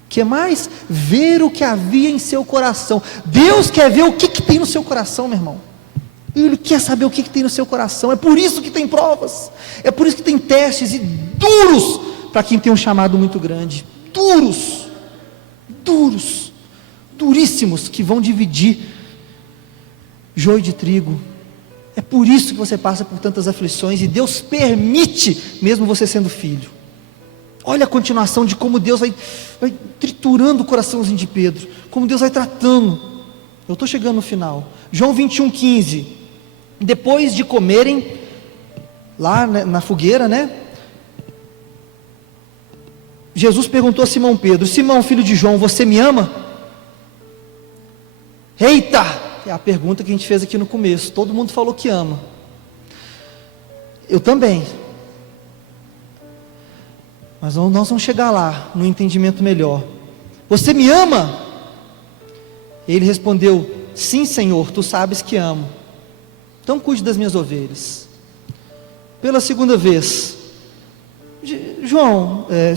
Que mais? Ver o que havia em seu coração. Deus quer ver o que tem no seu coração, meu irmão. Ele quer saber o que tem no seu coração. É por isso que tem provas, é por isso que tem testes, e duros, para quem tem um chamado muito grande. Duríssimos, que vão dividir joio de trigo. É por isso que você passa por tantas aflições, e Deus permite, mesmo você sendo filho. Olha a continuação de como Deus vai triturando o coraçãozinho de Pedro, como Deus vai tratando. Eu estou chegando no final. João 21:15. Depois de comerem lá na fogueira, né? Jesus perguntou a Simão Pedro: Simão, filho de João, você me ama? Eita! É a pergunta que a gente fez aqui no começo. Todo mundo falou que ama. Eu também. Mas nós vamos chegar lá, no entendimento melhor. Você me ama? Ele respondeu: sim, Senhor, tu sabes que amo. Então cuide das minhas ovelhas. Pela segunda vez,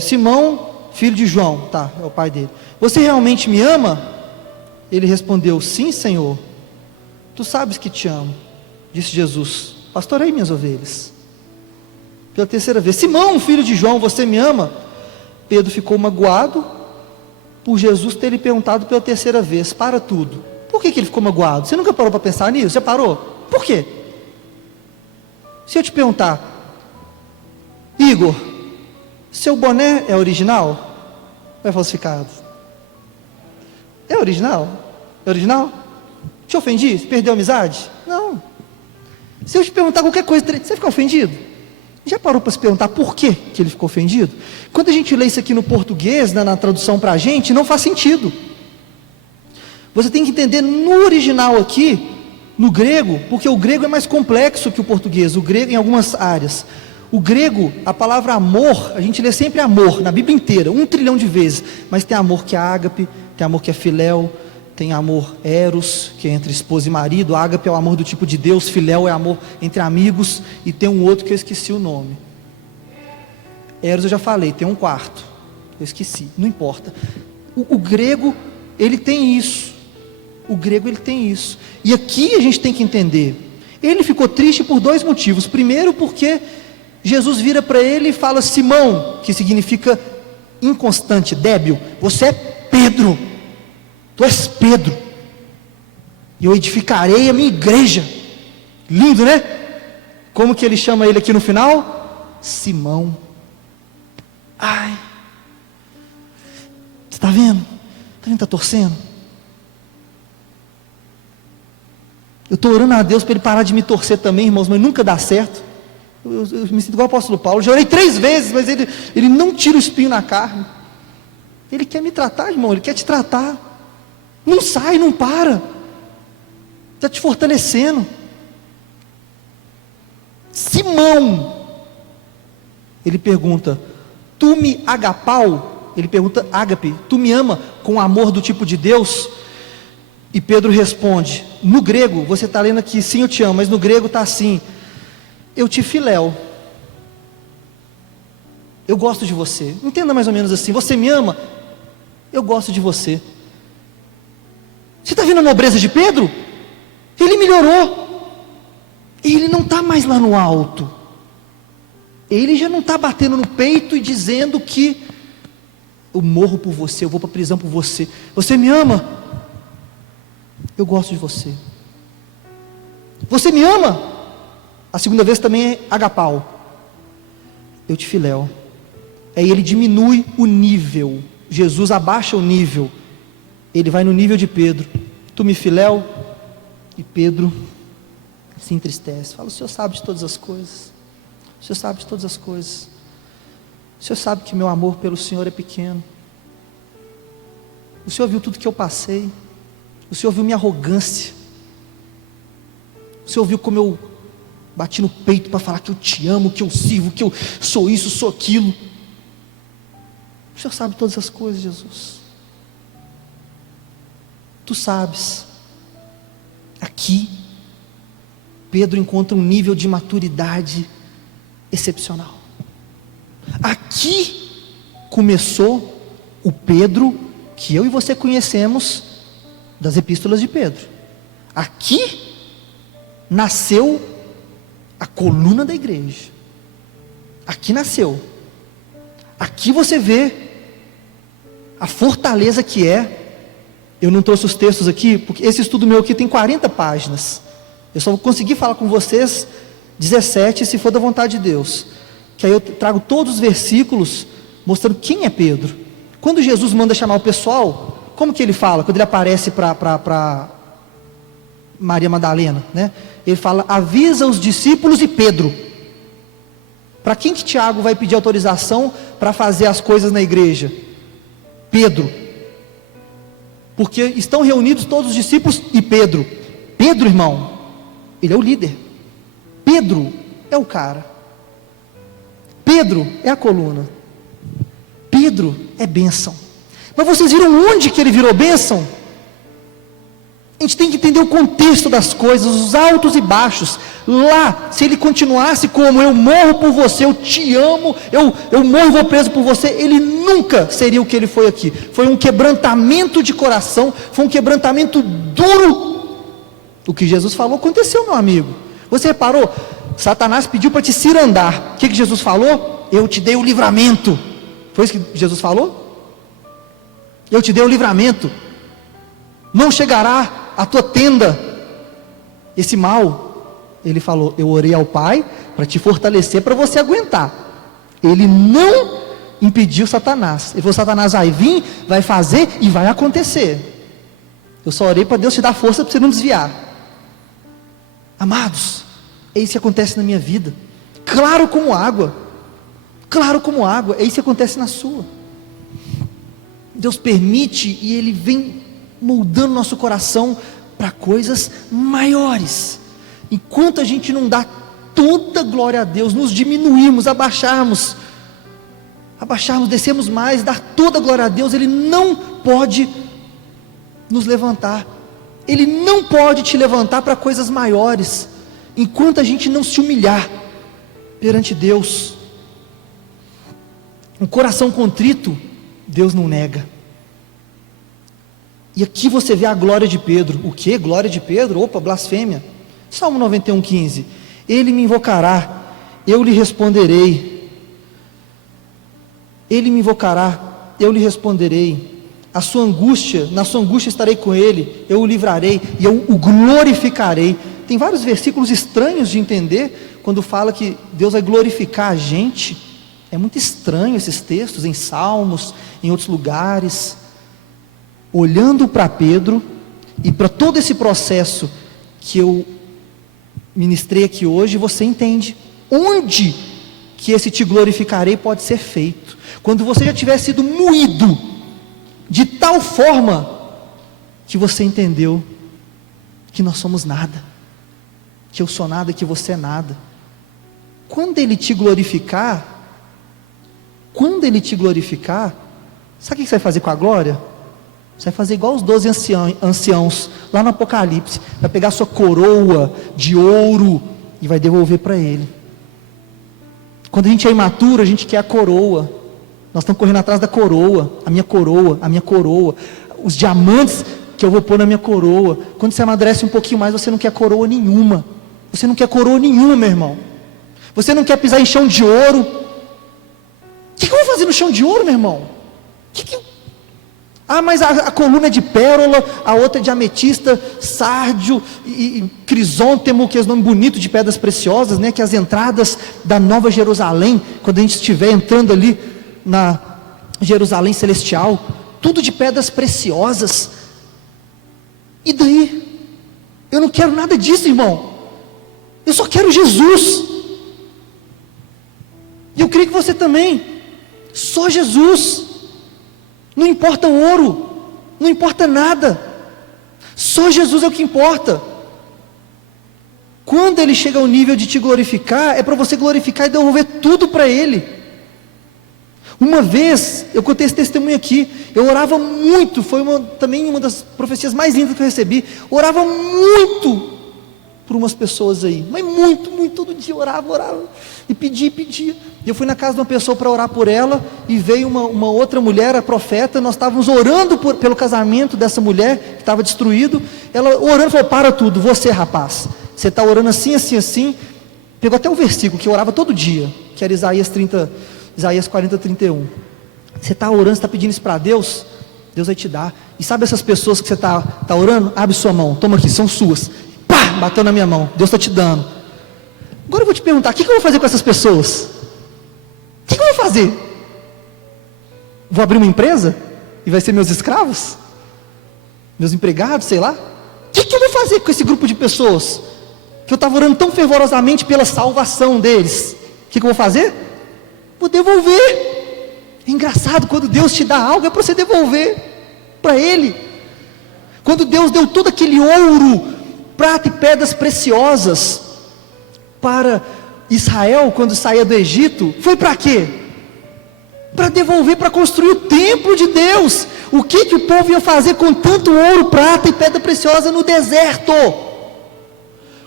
Simão, filho de João, é o pai dele. Você realmente me ama? Ele respondeu: sim, Senhor, tu sabes que te amo. Disse Jesus: pastorei minhas ovelhas. Pela terceira vez: Simão, filho de João, você me ama? Pedro ficou magoado por Jesus ter lhe perguntado pela terceira vez. Para tudo. Por que ele ficou magoado? Você nunca parou para pensar nisso? Já parou? Por quê? Se eu te perguntar: Igor, seu boné é original ou é falsificado? É original? É original? Te ofendi? Perdeu a amizade? Não. Se eu te perguntar qualquer coisa, você fica ofendido? Já parou para se perguntar por que ele ficou ofendido? Quando a gente lê isso aqui no português, na tradução para a gente, não faz sentido. Você tem que entender no original aqui, no grego, porque o grego é mais complexo que o português, o grego em algumas áreas. O grego, a palavra amor, a gente lê sempre amor, na Bíblia inteira, 1 trilhão de vezes, mas tem amor que é ágape, tem amor que é filéu, tem amor eros, que é entre esposa e marido. Ágape é o amor do tipo de Deus, filéu é amor entre amigos, e tem um outro que eu esqueci o nome. Eros eu já falei, tem um quarto, eu esqueci, não importa. O grego, ele tem isso. O grego, ele tem isso. E aqui a gente tem que entender, ele ficou triste por 2 motivos. Primeiro, porque Jesus vira para ele e fala: Simão, que significa inconstante, débil, você é Pedro. Tu és Pedro, e eu edificarei a minha igreja. Lindo, né? Como que ele chama ele aqui no final? Simão. Ai, você está vendo? Está torcendo? Eu estou orando a Deus para ele parar de me torcer também, irmãos, mas nunca dá certo. Eu me sinto igual o apóstolo Paulo. Já orei 3 vezes, mas ele não tira o espinho na carne. Ele quer me tratar, irmão, ele quer te tratar. Não sai, não para. Está te fortalecendo. Simão, ele pergunta: tu me agapau? Ele pergunta ágape, tu me ama com amor do tipo de Deus? E Pedro responde, no grego, você está lendo aqui, sim, eu te amo, mas no grego está assim: eu te filéu. Eu gosto de você. Entenda mais ou menos assim: você me ama? Eu gosto de você. Você está vendo a nobreza de Pedro? Ele melhorou. Ele não está mais lá no alto. Ele já não está batendo no peito e dizendo que eu morro por você, eu vou para a prisão por você. Você me ama? Eu gosto de você. Você me ama? A segunda vez também é agapau. Eu te filéu. Aí ele diminui o nível. Jesus abaixa o nível, ele vai no nível de Pedro. Tu me filéu? E Pedro se entristece, fala: o Senhor sabe de todas as coisas, o Senhor sabe de todas as coisas, o Senhor sabe que meu amor pelo Senhor é pequeno, o Senhor viu tudo que eu passei, o Senhor viu minha arrogância, o Senhor viu como eu bati no peito para falar que eu te amo, que eu sirvo, que eu sou isso, sou aquilo. O Senhor sabe todas as coisas, Jesus. Tu sabes. Aqui, Pedro encontra um nível de maturidade excepcional. Aqui começou o Pedro que eu e você conhecemos das epístolas de Pedro. Aqui nasceu a coluna da igreja. Aqui nasceu. Aqui você vê a fortaleza que é. Eu não trouxe os textos aqui, porque esse estudo meu aqui tem 40 páginas. Eu só vou conseguir falar com vocês 17, se for da vontade de Deus. Que aí eu trago todos os versículos mostrando quem é Pedro. Quando Jesus manda chamar o pessoal, como que ele fala? Quando ele aparece para Maria Madalena, né? Ele fala: avisa os discípulos e Pedro. Para quem que Tiago vai pedir autorização para fazer as coisas na igreja? Pedro. Porque estão reunidos todos os discípulos e Pedro. Pedro, irmão, ele é o líder. Pedro é o cara. Pedro é a coluna. Pedro é bênção. Mas vocês viram onde que ele virou bênção? A gente tem que entender o contexto das coisas, os altos e baixos. Lá, se ele continuasse como: eu morro por você, eu te amo, eu morro e vou preso por você, ele nunca seria o que ele foi aqui. Foi um quebrantamento de coração, foi um quebrantamento duro. O que Jesus falou aconteceu, meu amigo. Você reparou? Satanás pediu para te cirandar. O que Jesus falou? Eu te dei o livramento. Foi isso que Jesus falou? Eu te dei o livramento. Não chegará a tua tenda esse mal. Ele falou: eu orei ao Pai para te fortalecer, para você aguentar. Ele não impediu Satanás. Ele falou: Satanás vai vir, vai fazer e vai acontecer. Eu só orei para Deus te dar força para você não desviar. Amados, é isso que acontece na minha vida, claro como água, claro como água. É isso que acontece na sua. Deus permite e Ele vem moldando nosso coração para coisas maiores. Enquanto a gente não dá toda glória a Deus, nos diminuirmos, abaixarmos, descermos mais, dar toda glória a Deus, Ele não pode nos levantar. Ele não pode te levantar para coisas maiores, enquanto a gente não se humilhar perante Deus. Um coração contrito, Deus não nega. E aqui você vê a glória de Pedro. O que? Glória de Pedro? Opa, blasfêmia. Salmo 91:15. Ele me invocará, eu lhe responderei. Ele me invocará, eu lhe responderei. Na sua angústia estarei com ele, eu o livrarei e eu o glorificarei. Tem vários versículos estranhos de entender, quando fala que Deus vai glorificar a gente. É muito estranho esses textos, em Salmos, em outros lugares. Olhando para Pedro, e para todo esse processo que eu ministrei aqui hoje, você entende onde que esse te glorificarei pode ser feito. Quando você já tiver sido moído, de tal forma, que você entendeu, que nós somos nada, que eu sou nada, que você é nada. Quando Ele te glorificar, sabe o que você vai fazer com a glória? Você vai fazer igual os 12 anciãos, lá no Apocalipse, vai pegar a sua coroa de ouro, e vai devolver para Ele. Quando a gente é imaturo, a gente quer a coroa, nós estamos correndo atrás da coroa, a minha coroa, os diamantes que eu vou pôr na minha coroa. Quando você amadurece um pouquinho mais, você não quer coroa nenhuma, meu irmão. Você não quer pisar em chão de ouro. O que eu vou fazer no chão de ouro, meu irmão? Mas a coluna é de pérola, a outra é de ametista, sárdio e crisôntemo, que é o nome bonito de pedras preciosas, né? Que é as entradas da Nova Jerusalém, quando a gente estiver entrando ali Jerusalém celestial, tudo de pedras preciosas. E daí? Eu não quero nada disso, irmão. Eu só quero Jesus. E eu creio que você também. Só Jesus. Não importa o ouro, não importa nada. Só Jesus é o que importa. Quando Ele chega ao nível de te glorificar, é para você glorificar e devolver tudo para Ele. Uma vez, eu contei esse testemunho aqui, eu orava muito, foi também uma das profecias mais lindas que eu recebi. Orava muito por umas pessoas aí, mas muito, todo dia orava, e pedia. E eu fui na casa de uma pessoa para orar por ela, e veio uma outra mulher, a profeta. Nós estávamos orando pelo casamento dessa mulher, que estava destruído. Ela orando, falou: para tudo, você rapaz, você está orando assim, pegou até o versículo que eu orava todo dia, que era Isaías 40, 31. Você está orando, você está pedindo isso para Deus, Deus vai te dar. E sabe essas pessoas que você está orando? Abre sua mão, toma aqui, são suas. Pá, bateu na minha mão, Deus está te dando. Agora eu vou te perguntar, o que eu vou fazer com essas pessoas? O que eu vou fazer? Vou abrir uma empresa? E vai ser meus escravos? Meus empregados, sei lá? O que eu vou fazer com esse grupo de pessoas? Que eu estava orando tão fervorosamente pela salvação deles. O que eu vou fazer? Vou devolver. É engraçado, quando Deus te dá algo, é para você devolver para Ele. Quando Deus deu todo aquele ouro, prata e pedras preciosas para Israel, quando saía do Egito, foi para quê? Para devolver, para construir o templo de Deus. O que o povo ia fazer com tanto ouro, prata e pedra preciosa no deserto?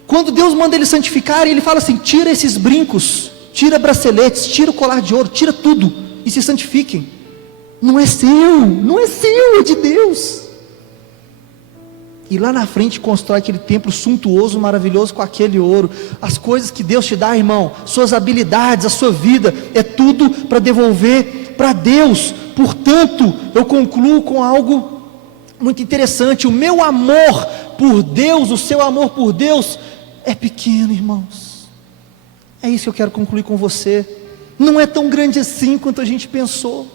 Quando Deus manda eles santificarem, Ele fala assim: tira esses brincos, tira braceletes, tira o colar de ouro, tira tudo e se santifiquem. Não é seu, é de Deus. E lá na frente constrói aquele templo suntuoso, maravilhoso, com aquele ouro. As coisas que Deus te dá, irmão, suas habilidades, a sua vida, é tudo para devolver para Deus. Portanto, eu concluo com algo muito interessante. O meu amor por Deus, o seu amor por Deus é pequeno, irmãos. É isso que eu quero concluir com você. Não é tão grande assim quanto a gente pensou.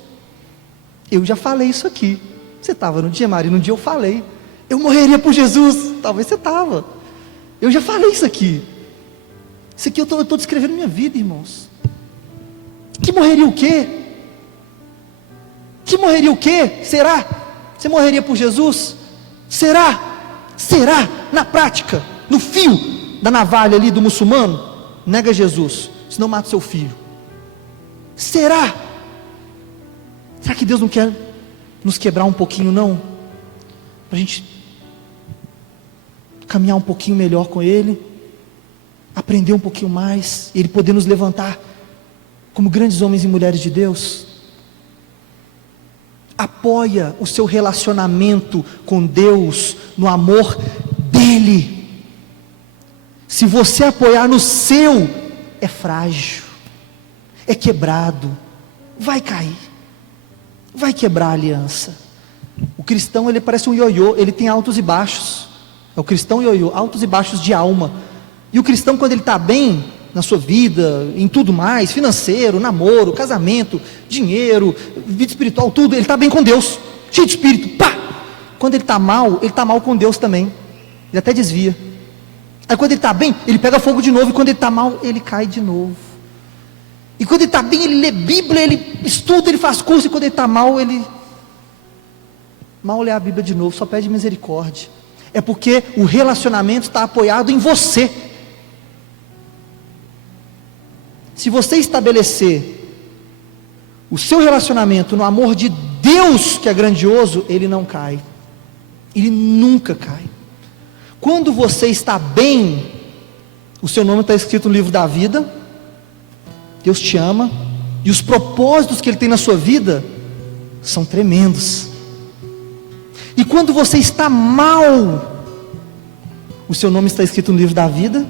Eu já falei isso aqui. Você estava no dia, Maria? No dia eu falei: eu morreria por Jesus. Talvez você estava. Eu já falei isso aqui. Isso aqui eu estou descrevendo minha vida, irmãos. Que morreria o quê? Que morreria o quê? Será? Você morreria por Jesus? Será? Na prática, no fio da navalha ali do muçulmano, nega Jesus, senão mata seu filho. Será que Deus não quer nos quebrar um pouquinho, não? Para a gente caminhar um pouquinho melhor com Ele, aprender um pouquinho mais, e Ele poder nos levantar como grandes homens e mulheres de Deus. Apoia o seu relacionamento com Deus no amor dEle. Se você apoiar no seu, é frágil, é quebrado, vai cair, vai quebrar a aliança. O cristão, ele parece um ioiô, ele tem altos e baixos. É o cristão ioiô, altos e baixos de alma. E o cristão, quando ele está bem na sua vida, em tudo mais, financeiro, namoro, casamento, dinheiro, vida espiritual, tudo, ele está bem com Deus, cheio de espírito, pá! Quando ele está mal com Deus também, ele até desvia. Aí quando ele está bem, ele pega fogo de novo, e quando ele está mal, ele cai de novo. E quando ele está bem, ele lê Bíblia, ele estuda, ele faz curso, e quando ele está mal, ele mal lê a Bíblia de novo, só pede misericórdia. É porque o relacionamento está apoiado em você. Se você estabelecer o seu relacionamento no amor de Deus, que é grandioso, ele não cai, ele nunca cai. Quando você está bem, o seu nome está escrito no livro da vida, Deus te ama, e os propósitos que Ele tem na sua vida são tremendos. E quando você está mal, o seu nome está escrito no livro da vida,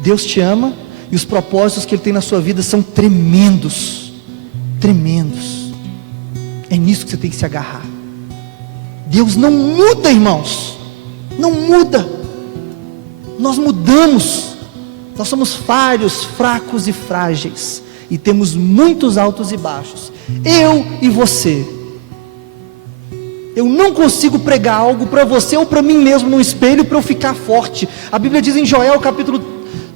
Deus te ama, e os propósitos que Ele tem na sua vida são tremendos, tremendos. É nisso que você tem que se agarrar. Deus não muda, irmãos, não muda. Nós mudamos, nós somos falhos, fracos e frágeis, e temos muitos altos e baixos. Eu e você. Eu não consigo pregar algo para você ou para mim mesmo no espelho para eu ficar forte. A Bíblia diz em Joel capítulo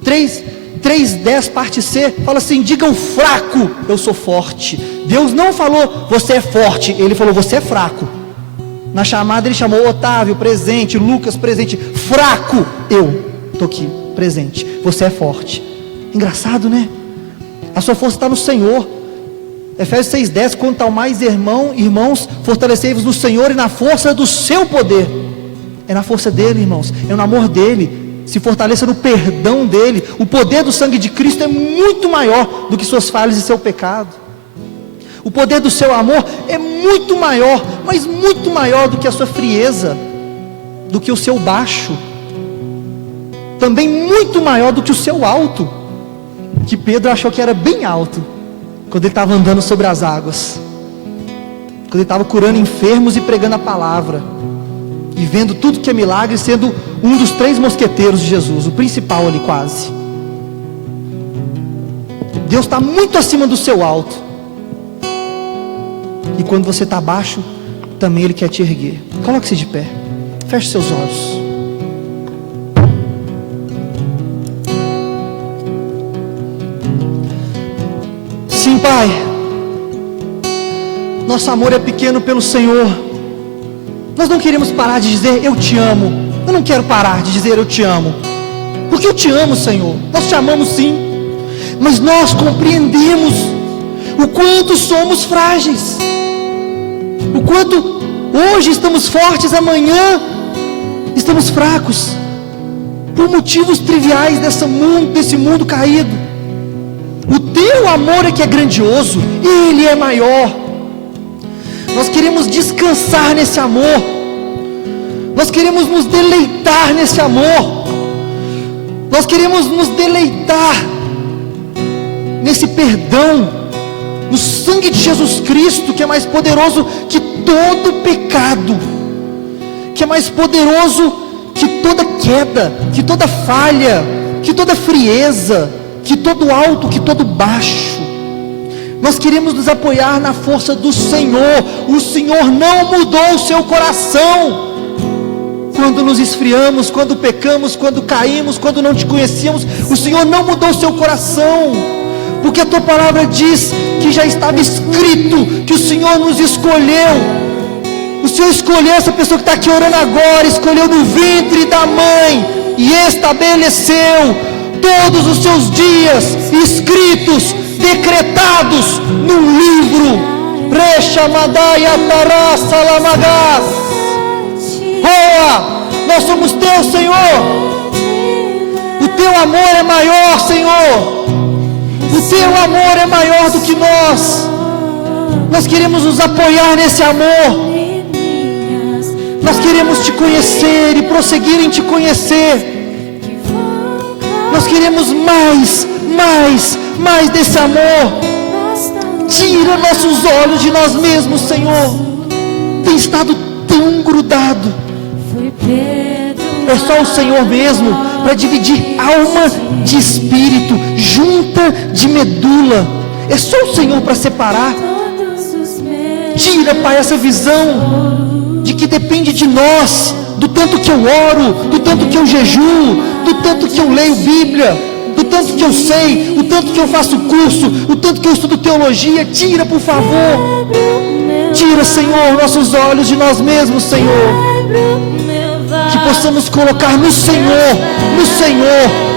3:10 parte C, fala assim: diga ao fraco, eu sou forte. Deus não falou, você é forte, Ele falou, você é fraco. Na chamada Ele chamou Otávio, presente, Lucas, presente, fraco, eu estou aqui, presente, você é forte. Engraçado, né? A sua força está no Senhor. Efésios 6:10, quanto ao mais irmãos, fortalecei-vos no Senhor e na força do seu poder. É na força dele, irmãos, é no amor dele. Se fortaleça no perdão dele. O poder do sangue de Cristo é muito maior do que suas falhas e seu pecado. O poder do seu amor é muito maior, mas muito maior do que a sua frieza, do que o seu baixo, também muito maior do que o seu alto, que Pedro achou que era bem alto quando ele estava andando sobre as águas, quando ele estava curando enfermos e pregando a palavra, e vendo tudo que é milagre, sendo um dos 3 mosqueteiros de Jesus, o principal ali quase. Deus está muito acima do seu alto, e quando você está baixo, também Ele quer te erguer. Coloque-se de pé, feche seus olhos. Sim, Pai, nosso amor é pequeno pelo Senhor. Nós não queremos parar de dizer eu te amo. Eu não quero parar de dizer eu te amo, porque eu te amo, Senhor. Nós te amamos sim, mas nós compreendemos o quanto somos frágeis, o quanto hoje estamos fortes, amanhã estamos fracos, por motivos triviais desse mundo caído. O teu amor é que é grandioso, Ele é maior. Nós queremos descansar nesse amor, nós queremos nos deleitar nesse amor, nós queremos nos deleitar nesse perdão, no sangue de Jesus Cristo, que é mais poderoso que todo pecado, que é mais poderoso que toda queda, que toda falha, que toda frieza, que todo alto, que todo baixo. Nós queremos nos apoiar na força do Senhor. O Senhor não mudou o seu coração. Quando nos esfriamos, quando pecamos, quando caímos, quando não te conhecíamos, o Senhor não mudou o seu coração, porque a tua palavra diz que já estava escrito que o Senhor nos escolheu. O Senhor escolheu essa pessoa que está aqui orando agora, escolheu no ventre da mãe e estabeleceu todos os seus dias escritos, decretados num livro. Nós somos teu, Senhor. O teu amor é maior, Senhor. O teu amor é maior do que nós. Nós queremos nos apoiar nesse amor. Nós queremos te conhecer e prosseguir em te conhecer. Nós queremos mais desse amor. Tira nossos olhos de nós mesmos, Senhor. Tem estado tão grudado. É só o Senhor mesmo para dividir alma de espírito, junta de medula. É só o Senhor para separar. Tira, Pai, essa visão de que depende de nós, do tanto que eu oro, do tanto que eu jejuo, do tanto que eu leio Bíblia, do tanto que eu sei, o tanto que eu faço curso, o tanto que eu estudo teologia. Tira, por favor. Tira, Senhor, nossos olhos de nós mesmos, Senhor. Que possamos colocar no Senhor,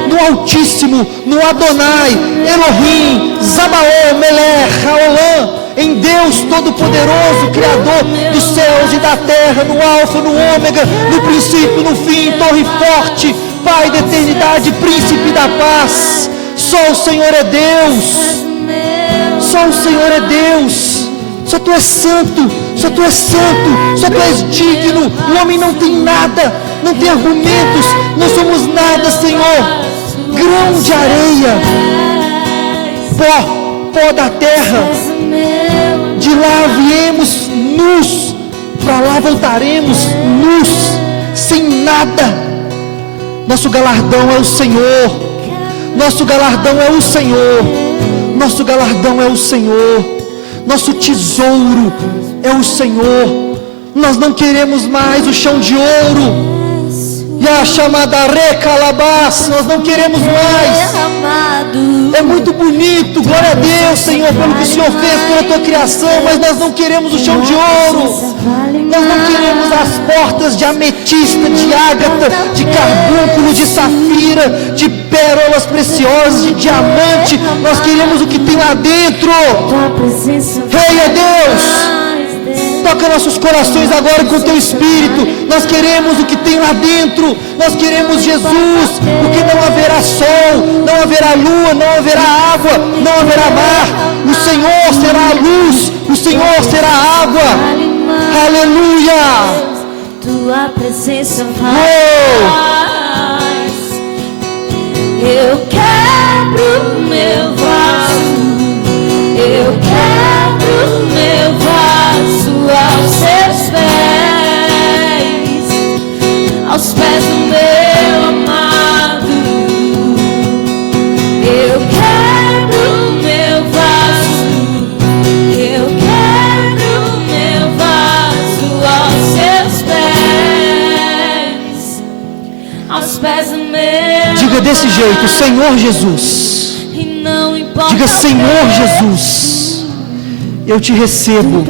no Altíssimo, no Adonai, Elohim, Zabaô, Melech, Haolam, em Deus Todo-Poderoso, Criador dos céus e da terra, no Alfa, no Ômega, no princípio, no fim, Torre forte, Pai da eternidade, Príncipe da paz. Só o Senhor é Deus. Só o Senhor é Deus. Só Tu és santo, só Tu és santo, só Tu és digno. O homem não tem nada, não tem argumentos, não somos nada, Senhor. Grão de areia, pó da terra. De lá viemos nus, para lá voltaremos nus, sem nada. Nosso galardão é o Senhor. Nosso galardão é o Senhor. Nosso galardão é o Senhor, nosso tesouro é o Senhor. Nós não queremos mais o chão de ouro, e a chamada recalabás, nós não queremos mais. É muito bonito, glória a Deus, Senhor, pelo que o Senhor fez pela tua criação, mas nós não queremos o chão de ouro, nós não queremos as portas de ametista, de ágata, de carbúnculo, de safira, de pérolas preciosas, de diamante. Nós queremos o que tem lá dentro. Rei, Deus, toca nossos corações agora com o teu Espírito. Nós queremos o que tem lá dentro. Nós queremos Jesus, porque não haverá sol, não haverá lua, não haverá água, não haverá mar. O Senhor será a luz, o Senhor será a água. Aleluia. Tua presença faz. Eu quebro meu vaso, eu quebro meu vaso aos seus pés do meu amado. Eu quebro meu vaso, eu quebro meu vaso aos pés do meu. Diga desse jeito, Senhor Jesus. E não importa. Diga, Senhor Jesus, eu te recebo